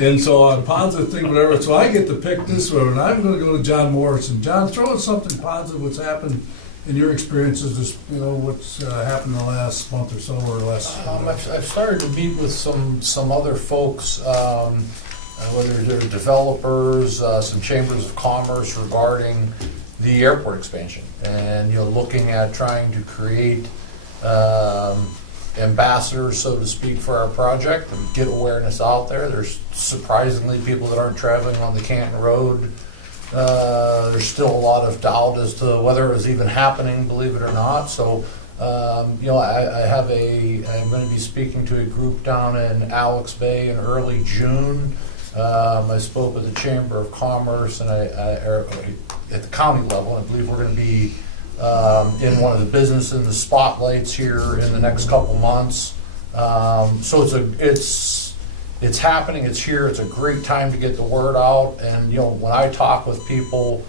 and so a positive thing, whatever, so I get to pick this one, and I'm gonna go to John Morrison. John, throw in something positive, what's happened in your experiences, just, what's happened in the last month or so, or less. I've started to meet with some other folks, whether they're developers, some chambers of commerce regarding the airport expansion, and looking at trying to create ambassadors, so to speak, for our project and get awareness out there. There's surprisingly people that aren't traveling on the Canton Road. There's still a lot of doubt as to whether it was even happening, believe it or not. So, I'm going to be speaking to a group down in Alex Bay in early June. I spoke with the Chamber of Commerce and at the county level. I believe we're going to be in one of the business in the spotlights here in the next couple months. So it's happening. It's here. It's a great time to get the word out. And when I talk with people,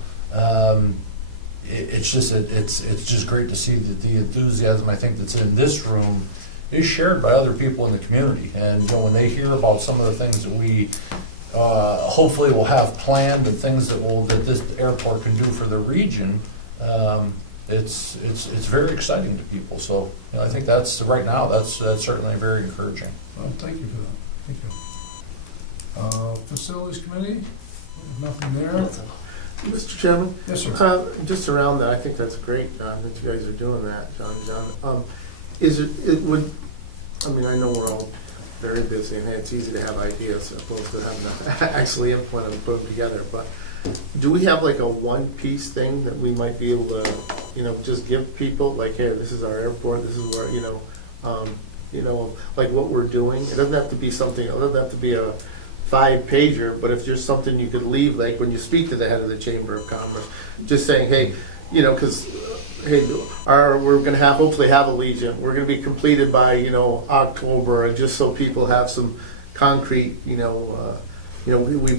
it's just great to see that the enthusiasm I think that's in this room is shared by other people in the community. And when they hear about some of the things that we hopefully will have planned and things that this airport can do for the region, it's very exciting to people. So I think that's right now that's certainly very encouraging. Well, thank you for that. Thank you. Facilities committee, nothing there. Mr. Chairman? Yes, sir. Just around that, I think that's great that you guys are doing that, John. I know we're all very busy, and it's easy to have ideas as opposed to having to actually implement them and put them together. But do we have like a one-piece thing that we might be able to, just give people, like, hey, this is our airport, this is where, like what we're doing? It doesn't have to be something, it doesn't have to be a 5-pager, but if there's something you could leave, like when you speak to the head of the Chamber of Commerce, just saying, hey, because hey, we're going to hopefully have a Legion. We're going to be completed by October, and just so people have some concrete, we've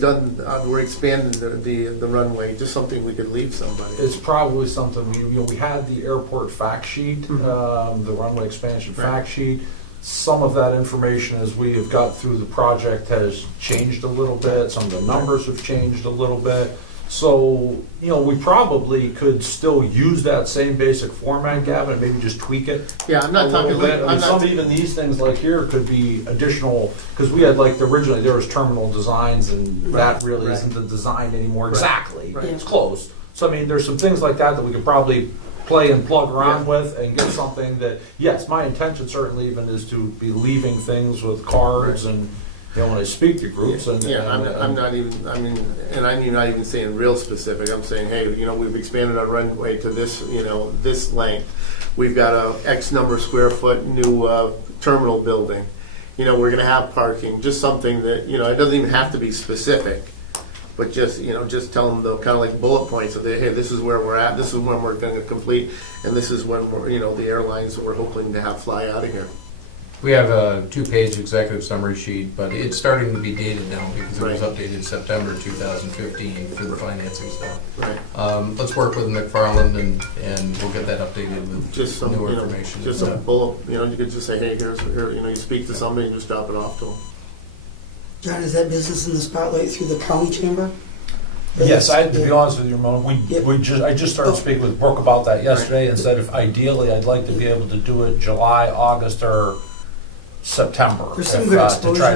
done. We're expanding the runway. Just something we could leave somebody. It's probably something, we had the airport fact sheet, the runway expansion fact sheet. Some of that information as we have got through the project has changed a little bit. Some of the numbers have changed a little bit. So, we probably could still use that same basic format, Gavin, and maybe just tweak it. Yeah, I'm not talking. Even these things like here could be additional, because we had originally there was terminal designs, and that really isn't the design anymore exactly. Right. It's close. So there's some things like that we could probably play and plug around with and get something that, yes, my intention certainly even is to be leaving things with cards and. When I speak to groups, I'm not even saying real specific. I'm saying, hey, we've expanded our runway to this, this length. We've got a X number of square foot new terminal building. We're going to have parking. Just something that it doesn't even have to be specific, but just just tell them the kind of like bullet points of hey, this is where we're at. This is when we're going to complete, and this is when we're the airlines that we're hoping to have fly out of here. We have a 2-page executive summary sheet, but it's starting to be dated now because it was updated September 2015 for the financing stuff. Right. Let's work with McFarland and we'll get that updated with just some new information. Just a bullet. You could just say, hey, here. You speak to somebody and just drop it off to them. John, is that business in the spotlight through the county chamber? Yes, to be honest with you, Ramon, I just started speaking with Brooke about that yesterday and said if ideally I'd like to be able to do it July, August, or September to try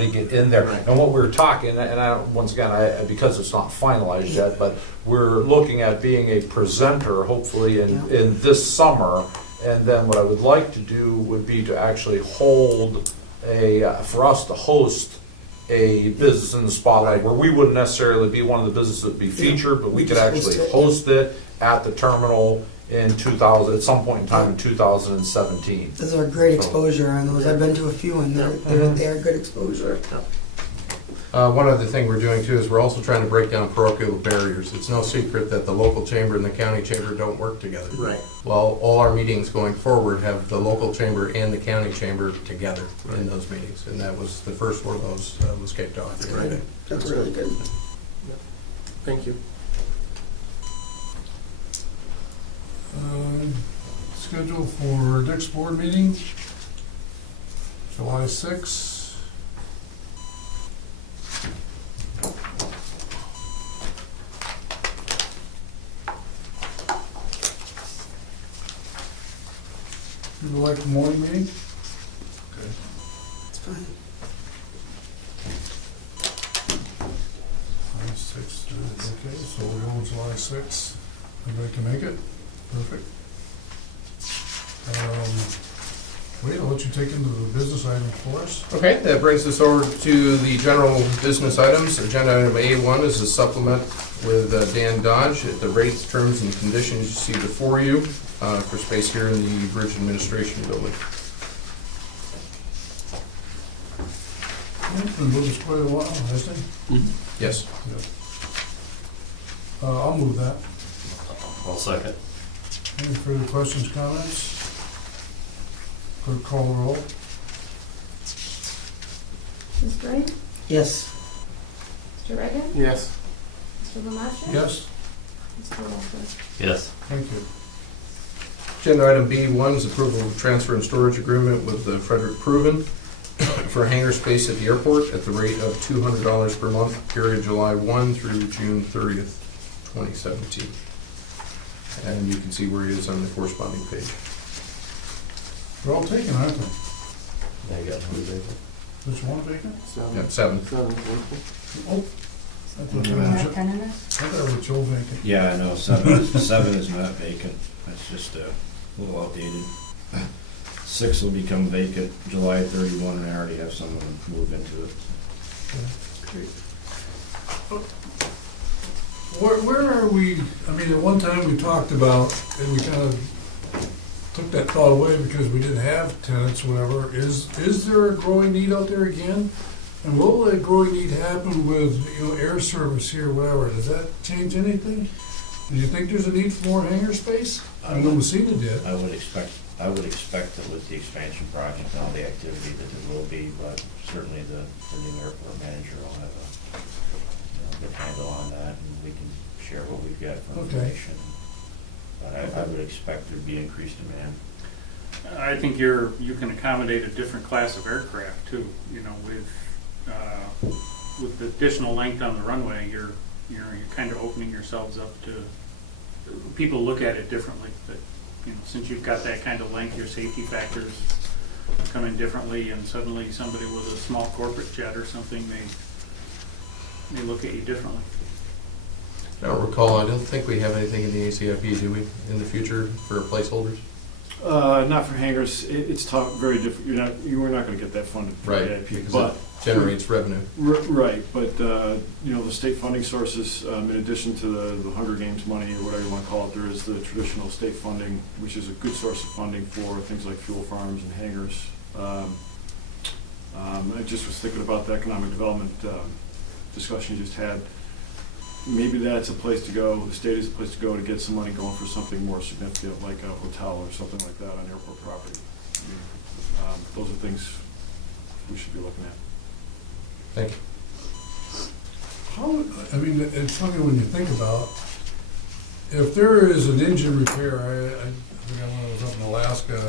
to get in there. Right. And what we're talking, and once again, because it's not finalized yet, but we're looking at being a presenter hopefully in this summer. And then what I would like to do would be to actually hold for us to host a business in the spotlight where we wouldn't necessarily be one of the businesses that would be featured, but we could actually host it at the terminal in at some point in time in 2017. Those are great exposure on those. I've been to a few, and they are good exposure. One other thing we're doing too is we're also trying to break down parochial barriers. It's no secret that the local chamber and the county chamber don't work together. Right. Well, all our meetings going forward have the local chamber and the county chamber together in those meetings, and that was the first one of those was kicked off the other day. That's really good. Thank you. Schedule for next board meeting, July 6th. You would like a morning meeting? Okay. It's fine. July 6th, okay, so we'll go July 6th. Everybody can make it? Perfect. Wade, I'll let you take into the business item for us. Okay, that brings us over to the general business items. Agenda item A1 is a supplement with Dan Dodge at the rates, terms, and conditions you see before you for space here in the Bridge Administration Building. It's been with us quite a while, hasn't it? Yes. I'll move that. I'll second. Any further questions, comments? Clerk, call the roll. Ms. Green? Yes. Mr. Reagan? Yes. Mr. Lemasters? Yes, Mr. Walter? Yes. thank you. Agenda item B1 is approval of transfer and storage agreement with Frederick Proven for hangar space at the airport at the rate of $200 per month, period July 1 through June 30th, 2017. And you can see where he is on the corresponding page. They're all taken, aren't they? I got one. Which one taken? Yeah, 7. Oh. I thought Do they we were have 10 in this? I thought they were Joe vacant. Yeah, I know, 7 is not vacant. That's just a little outdated. 6 will become vacant July 31, and I already have someone move into it. Where are we, I mean, at one time we talked about, and we kind of took that thought away because we didn't have tenants, whatever. Is there a growing need out there again? And will that growing need happen with, air service here, whatever? Does that change anything? Do you think there's a need for more hangar space? I know Messina did. I would expect that with the expansion project and all the activity that there will be, but certainly the new airport manager will have a good handle on that, and we can share what we've got for Okay. information. But I would expect there'd be increased demand. I think you can accommodate a different class of aircraft too, with the additional length on the runway, you're kind of opening yourselves up to, people look at it differently, but, since you've got that kind of length, your safety factors come in differently, and suddenly somebody with a small corporate jet or something may look at you differently. I don't recall, I don't think we have anything in the ACIP, do we, in the future for placeholders? Not for hangars. It's tough, very different. You are not going to get that funded for Right, AIP, because but it generates revenue. Right, but the state funding sources, in addition to the Hunger Games money or whatever you want to call it, there is the traditional state funding, which is a good source of funding for things like fuel farms and hangars. I just was thinking about the economic development discussion you just had. Maybe that's a place to go. The state is a place to go to get some money going for something more significant, like a hotel or something like that on airport property. Those are things we should be looking at. Thank you. It's funny when you think about, if there is an engine repair, I think when I was up in Alaska,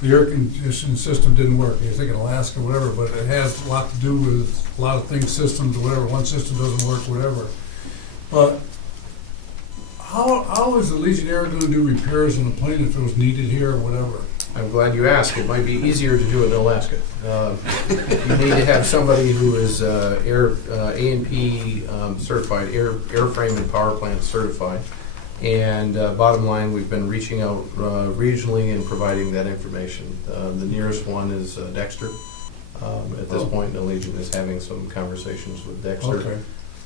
the air conditioning system didn't work. You're thinking Alaska, whatever, but it has a lot to do with a lot of things, systems, or whatever. One system doesn't work, whatever. But how is the Legionnaire going to do repairs on the plane if it was needed here or whatever? I'm glad you asked. It might be easier to do it in Alaska. You need to have somebody who is A&P certified, airframe and power plant certified. And bottom line, we've been reaching out regionally and providing that information. The nearest one is Dexter. At this point, the Legion is having some conversations with Dexter. Okay.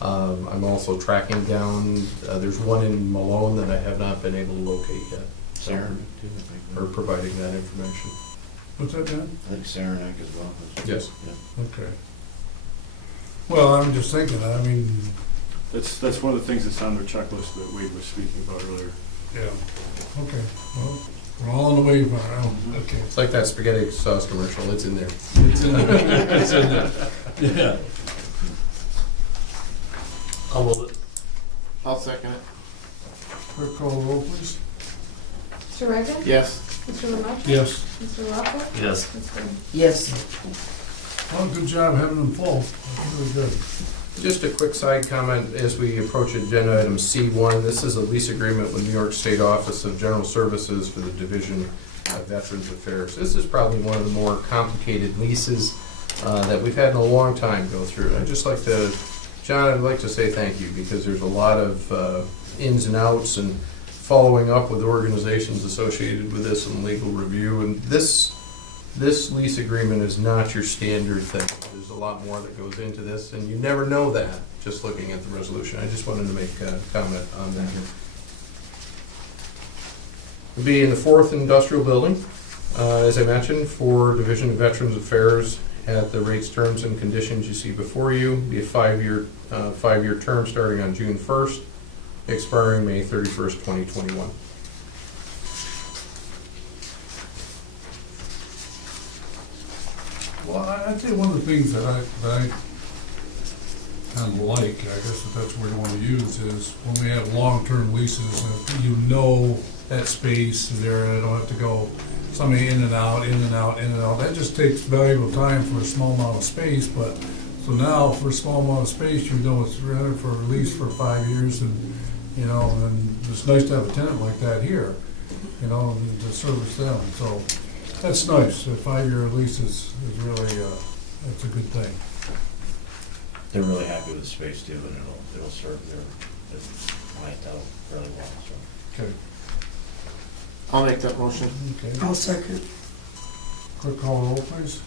I'm also tracking down, there's one in Malone that I have not been able to locate yet. Saranac, too, I think. Or providing that information. What's that, Dan? I think Saranac as well. Yes. Yeah. Okay. Well, I'm just thinking, That's one of the things that's on their checklist that Wade was speaking about earlier. yeah, okay, well, we're all on the way now, okay. It's like that spaghetti sauce commercial, it's in there. It's in there. It's in there. Yeah. I'll move it. I'll second it. Clerk call the roll, please. Mr. Reagan? Yes. Mr. Lemaitre? Yes. Mr. Rocker? Yes. Ms. Green? Yes. Well, good job having them full, that's really good. Just a quick side comment as we approach agenda item C1. This is a lease agreement with New York State Office of General Services for the Division of Veterans Affairs. This is probably one of the more complicated leases that we've had in a long time go through. I'd just like to, John, I'd like to say thank you because there's a lot of ins and outs and following up with organizations associated with this and legal review. And this lease agreement is not your standard thing. There's a lot more that goes into this, and you never know that just looking at the resolution. I just wanted to make a comment on that. We'll be in the 4th Industrial Building, as I mentioned, for Division of Veterans Affairs at the rates, terms, and conditions you see before you. Be a 5-year term starting on June 1st, expiring May 31st, 2021. Well, I'd say one of the things that I kind of like, I guess if that's what you want to use, is when we have long-term leases, and you know that space is there, and I don't have to go somebody in and out, in and out, in and out. That just takes valuable time for a small amount of space, but, so now for a small amount of space, you know it's rented for a lease for 5 years, and, and it's nice to have a tenant like that here, and to service them, so. That's nice. A 5-year lease is really, that's a good thing. They're really happy with the space too, and it'll serve their clientele really well, so. Okay. I'll make that motion. Okay. I'll second. Clerk call roll, please.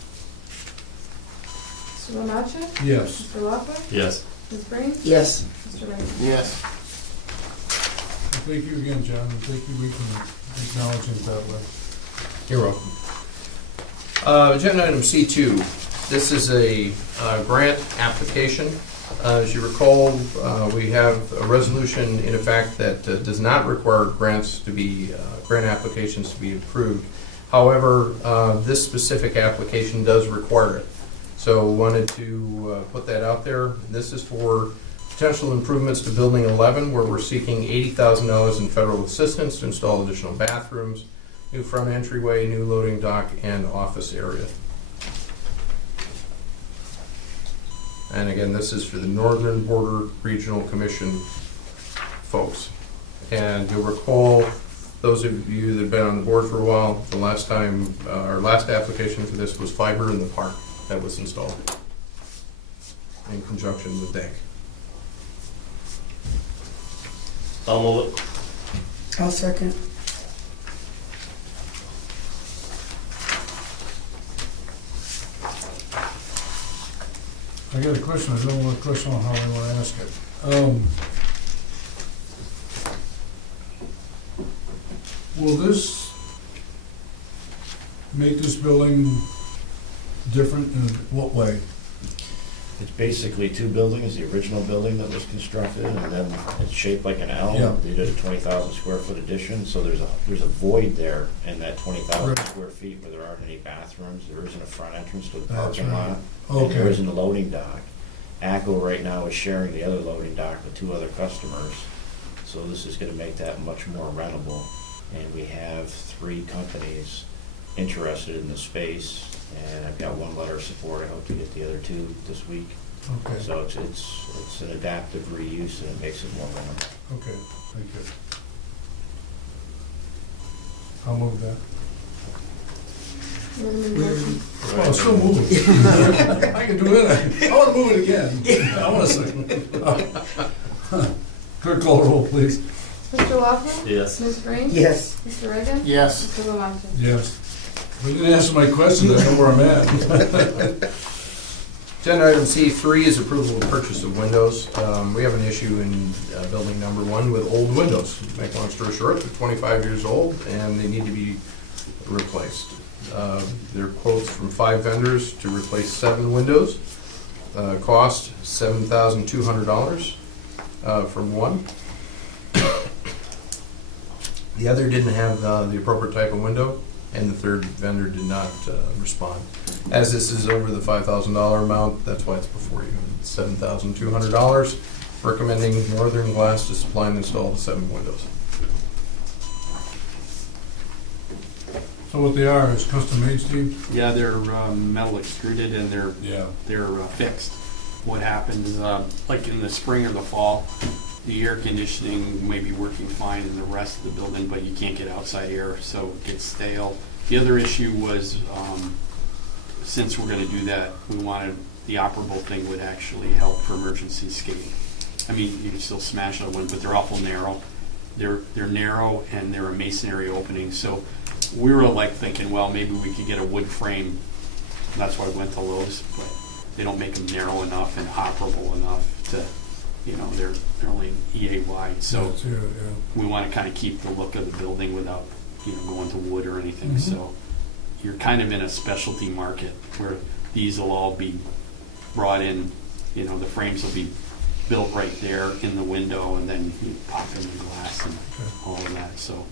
Mr. Lamacha? Yes. Mr. Lockwood? Yes. Ms. Breen? Yes. Mr. Reagan? Yes. Thank you again, John, and thank you, we can acknowledge it that way. You're welcome. Agenda item C2. This is a grant application. As you recall, we have a resolution in effect that does not require grants to be, grant applications to be approved. However, this specific application does require it. So wanted to put that out there. This is for potential improvements to Building 11, where we're seeking $80,000 in federal assistance to install additional bathrooms, new front entryway, new loading dock, and office area. And again, this is for the Northern Border Regional Commission folks. And you'll recall, those of you that have been on the board for a while, the last time, our last application for this was fiber in the park that was installed in conjunction with DANK. I'll move it. I'll second. I got a question, I don't know what question on how I want to ask it. Will this make this building different in what way? It's basically two buildings, the original building that was constructed, and then it's shaped like an L. Yeah. They did a 20,000 square foot addition, so there's a void there in that 20,000 Right. square feet where there aren't any bathrooms. There isn't a front entrance to the That's parking right. lot. And there Okay, isn't a loading dock. ACO right now is sharing the other loading dock with two other customers, so this is gonna make that much more rentable. And we have 3 companies interested in the space, and I've got 1 letter of support. I hope to get the other 2 this week. okay, So it's an adaptive reuse, and it makes it more rentable. okay, thank you. I'll move that. Waterman motion. Oh, it's still moving. I can do it, I want to move it again. I want to say. Clerk call roll, please. Mr. Lockwood? Yes. Ms. Breen? Yes. Mr. Reagan? Yes. Mr. Lamacha? Yes. We didn't answer my question, I know where I'm at. Agenda item C3 is approval of purchase of windows. We have an issue in building number 1 with old windows. Make a long story short, they're 25 years old and they need to be replaced. There are quotes from 5 vendors to replace 7 windows. Cost $7,200 from one. The other didn't have the appropriate type of window, and the third vendor did not respond. As this is over the $5,000 amount, that's why it's before you. It's $7,200, recommending Northern Glass to supply and install the 7 windows. So what they are is custom made, Steve? Yeah, they're metal extruded and they're Yeah. fixed. What happens, like in the spring or the fall, the air conditioning may be working fine in the rest of the building, but you can't get outside air, so it gets stale. The other issue was, since we're gonna do that, we wanted, the operable thing would actually help for emergency escape. I mean, you can still smash out one, but they're awful narrow. They're narrow and they're a masonry opening, so we were like thinking, well, maybe we could get a wood frame. That's why we went to Lowe's, but they don't make them narrow enough and operable enough to, you know, they're only EA wide, so That's it, yeah. we want to kind of keep the look of the building without, you know, going to wood or anything. Mhm. So you're kind of in a specialty market where these will all be brought in, you know, the frames will be built right there in the window, and then you pop in the glass and all of that. So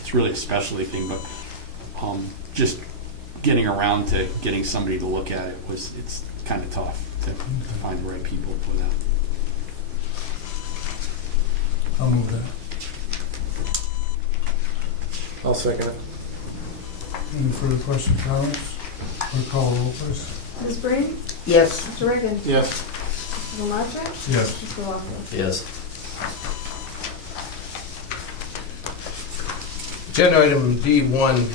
it's really a specialty thing, but just getting around to getting somebody to look at it it's kind of tough to find the right people for that. I'll move that. I'll second it. Any further questions, comments? Clerk call roll, please. Ms. Breen? Yes. Mr. Reagan? Yes. Mr. Lamacha? Yes. Mr. Lockwood? Yes. Agenda item D1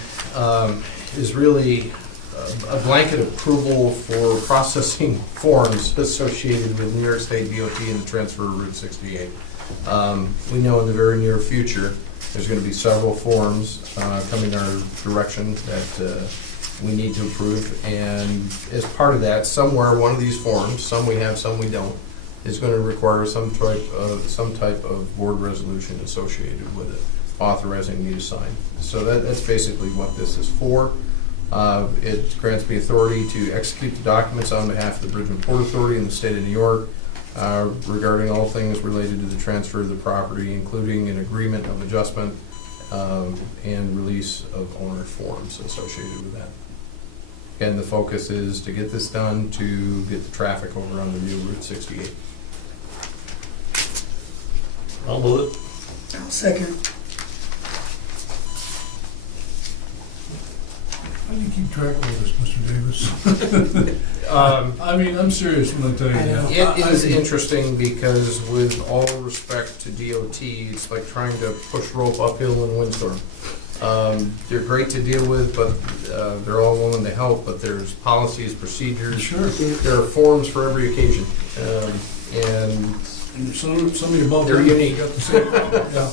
is really a blanket approval for processing forms associated with New York State DOT and the transfer of Route 68. We know in the very near future, there's going to be several forms coming our direction that we need to approve. And as part of that, somewhere, one of these forms, some we have, some we don't, is going to require some type of board resolution associated with it, authorizing me to sign. So that's basically what this is for. It grants me authority to execute the documents on behalf of the Bridge and Port Authority in the state of New York regarding all things related to the transfer of the property, including an agreement of adjustment and release of owner forms associated with that. Again, the focus is to get this done, to get the traffic over on the new Route 68. I'll move it. I'll second. How do you keep track of this, Mr. Davis? I mean, I'm serious when I tell you I know. that. It is interesting because with all respect to DOT, it's like trying to push rope uphill in a windstorm. They're great to deal with, but they're all willing to help, but there's policies, procedures. Sure. There are forms for every occasion. And Some of you above They're them, unique. got the same problem, yeah.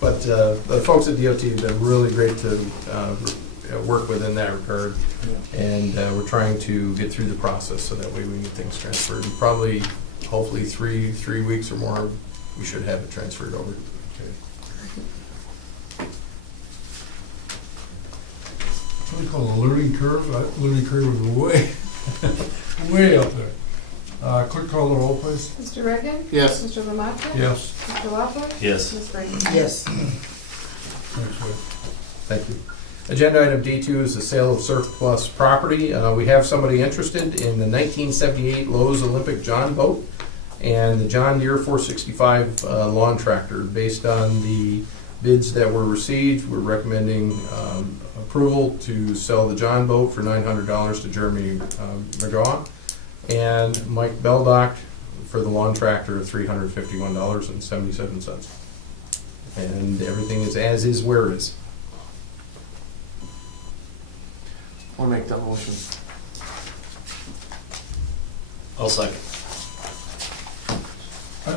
But the folks at DOT have been really great to work with in that regard. And we're trying to get through the process so that way we can get things transferred. And probably, hopefully, three weeks or more, we should have it transferred over. What do you call it, a learning curve? Learning curve is way, way up there. Clerk, call the roll, please. Mr. Reagan? Yes. Mr. Lamatra? Yes. Mr. Lockwood? Yes. Ms. Breen? Yes. Thanks, Ray. Thank you. Agenda item D2 is the sale of surplus property. We have somebody interested in the 1978 Lowe's Olympic John boat and the John Deere 465 lawn tractor. Based on the bids that were received, we're recommending approval to sell the John boat for $900 to Jeremy McGaw and Mike Beldock for the lawn tractor of $351.77. And everything is as is, where is. I'll make that motion. I'll second.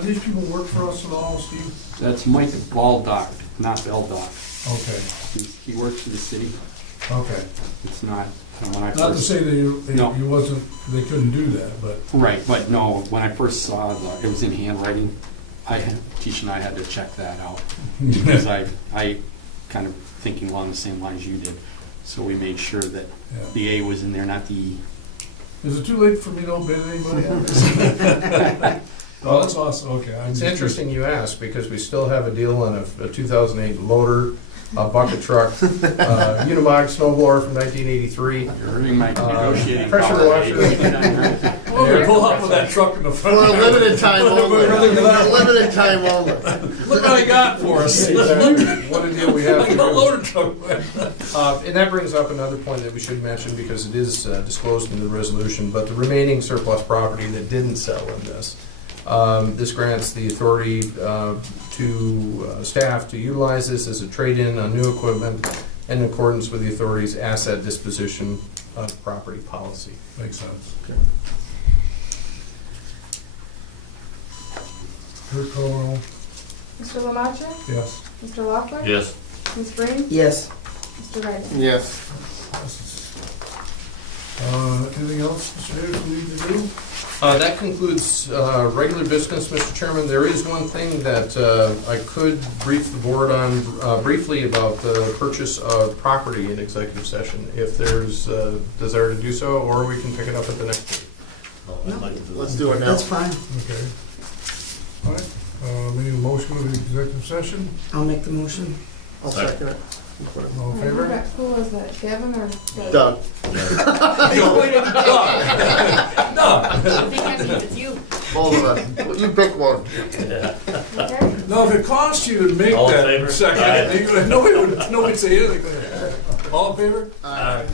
These people work for us at all, Steve? That's Mike Baldock, not Beldock. Okay, He works for the city. okay. It's not, when I Not to first, say that No. they couldn't do that, but right, but no, when I first saw it was in handwriting. Tisha and I had to check that out because I kind of thinking along the same lines you did. So we made sure that yeah. the A was in there, not the E. Is it too late for me to bid anybody on this? Oh, that's awesome, okay. It's interesting you ask, because we still have a deal on a 2008 loader, a bucket truck, Unimog snow blower from 1983. You're hurting my negotiating pressure power. washer. Oh, they pull up with that truck in the For front. a limited time only. Limited time only. Look what I got for us. What a deal we have. I got a loader truck. And that brings up another point that we should mention, because it is disclosed in the resolution, but the remaining surplus property that didn't sell in this, this grants the authority to staff to utilize this as a trade-in on new equipment in accordance with the authority's asset disposition of property policy. Makes sense. Clerk call roll. Mr. Lamatra? Yes. Mr. Lockwood? Yes. Ms. Breen? Yes. Mr. Reagan? Yes. Anything else, Mr. Davis, we need to do? That concludes regular business, Mr. Chairman. There is one thing that I could brief the board on briefly about the purchase of property in executive session, if there's desire to do so, or we can pick it up at the next meeting. I'd like to do Let's that. do it now. That's fine. Okay. All right, we need a motion of the executive session. I'll make the motion. I'll second it. All in Who favor? who was that, Gavin or Doug? Doug. I think that means it's you. Both of us. You pick one. Yeah. Okay. Now, if it costs you to make All in that favor? second, Aye. nobody'd say anything. All in favor? Aye.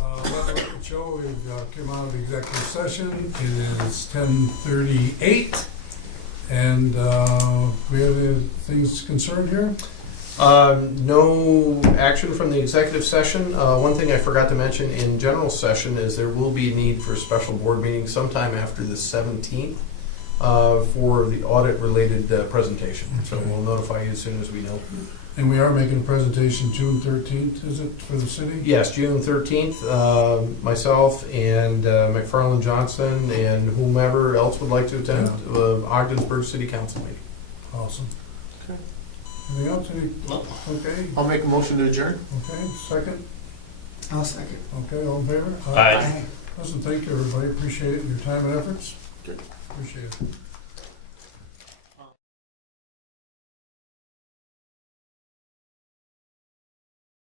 Let the record show, we've come out of executive session. It is 10:38. And we have any things concerned here? No action from the executive session. One thing I forgot to mention in general session is there will be a need for a special board meeting sometime after the 17th for the audit-related presentation. So we'll notify you as soon as we know. And we are making a presentation June 13th, is it, for the city? Yes, June 13th, myself and McFarland Johnson and whomever else would like to attend Ogdensburg City Council meeting. Awesome. Okay. Anything else? No. Okay, I'll make a motion to adjourn. okay, second? I'll second. Okay, all in favor? Aye. Listen, thank you, everybody, appreciate it, your time and efforts. Good. Appreciate it.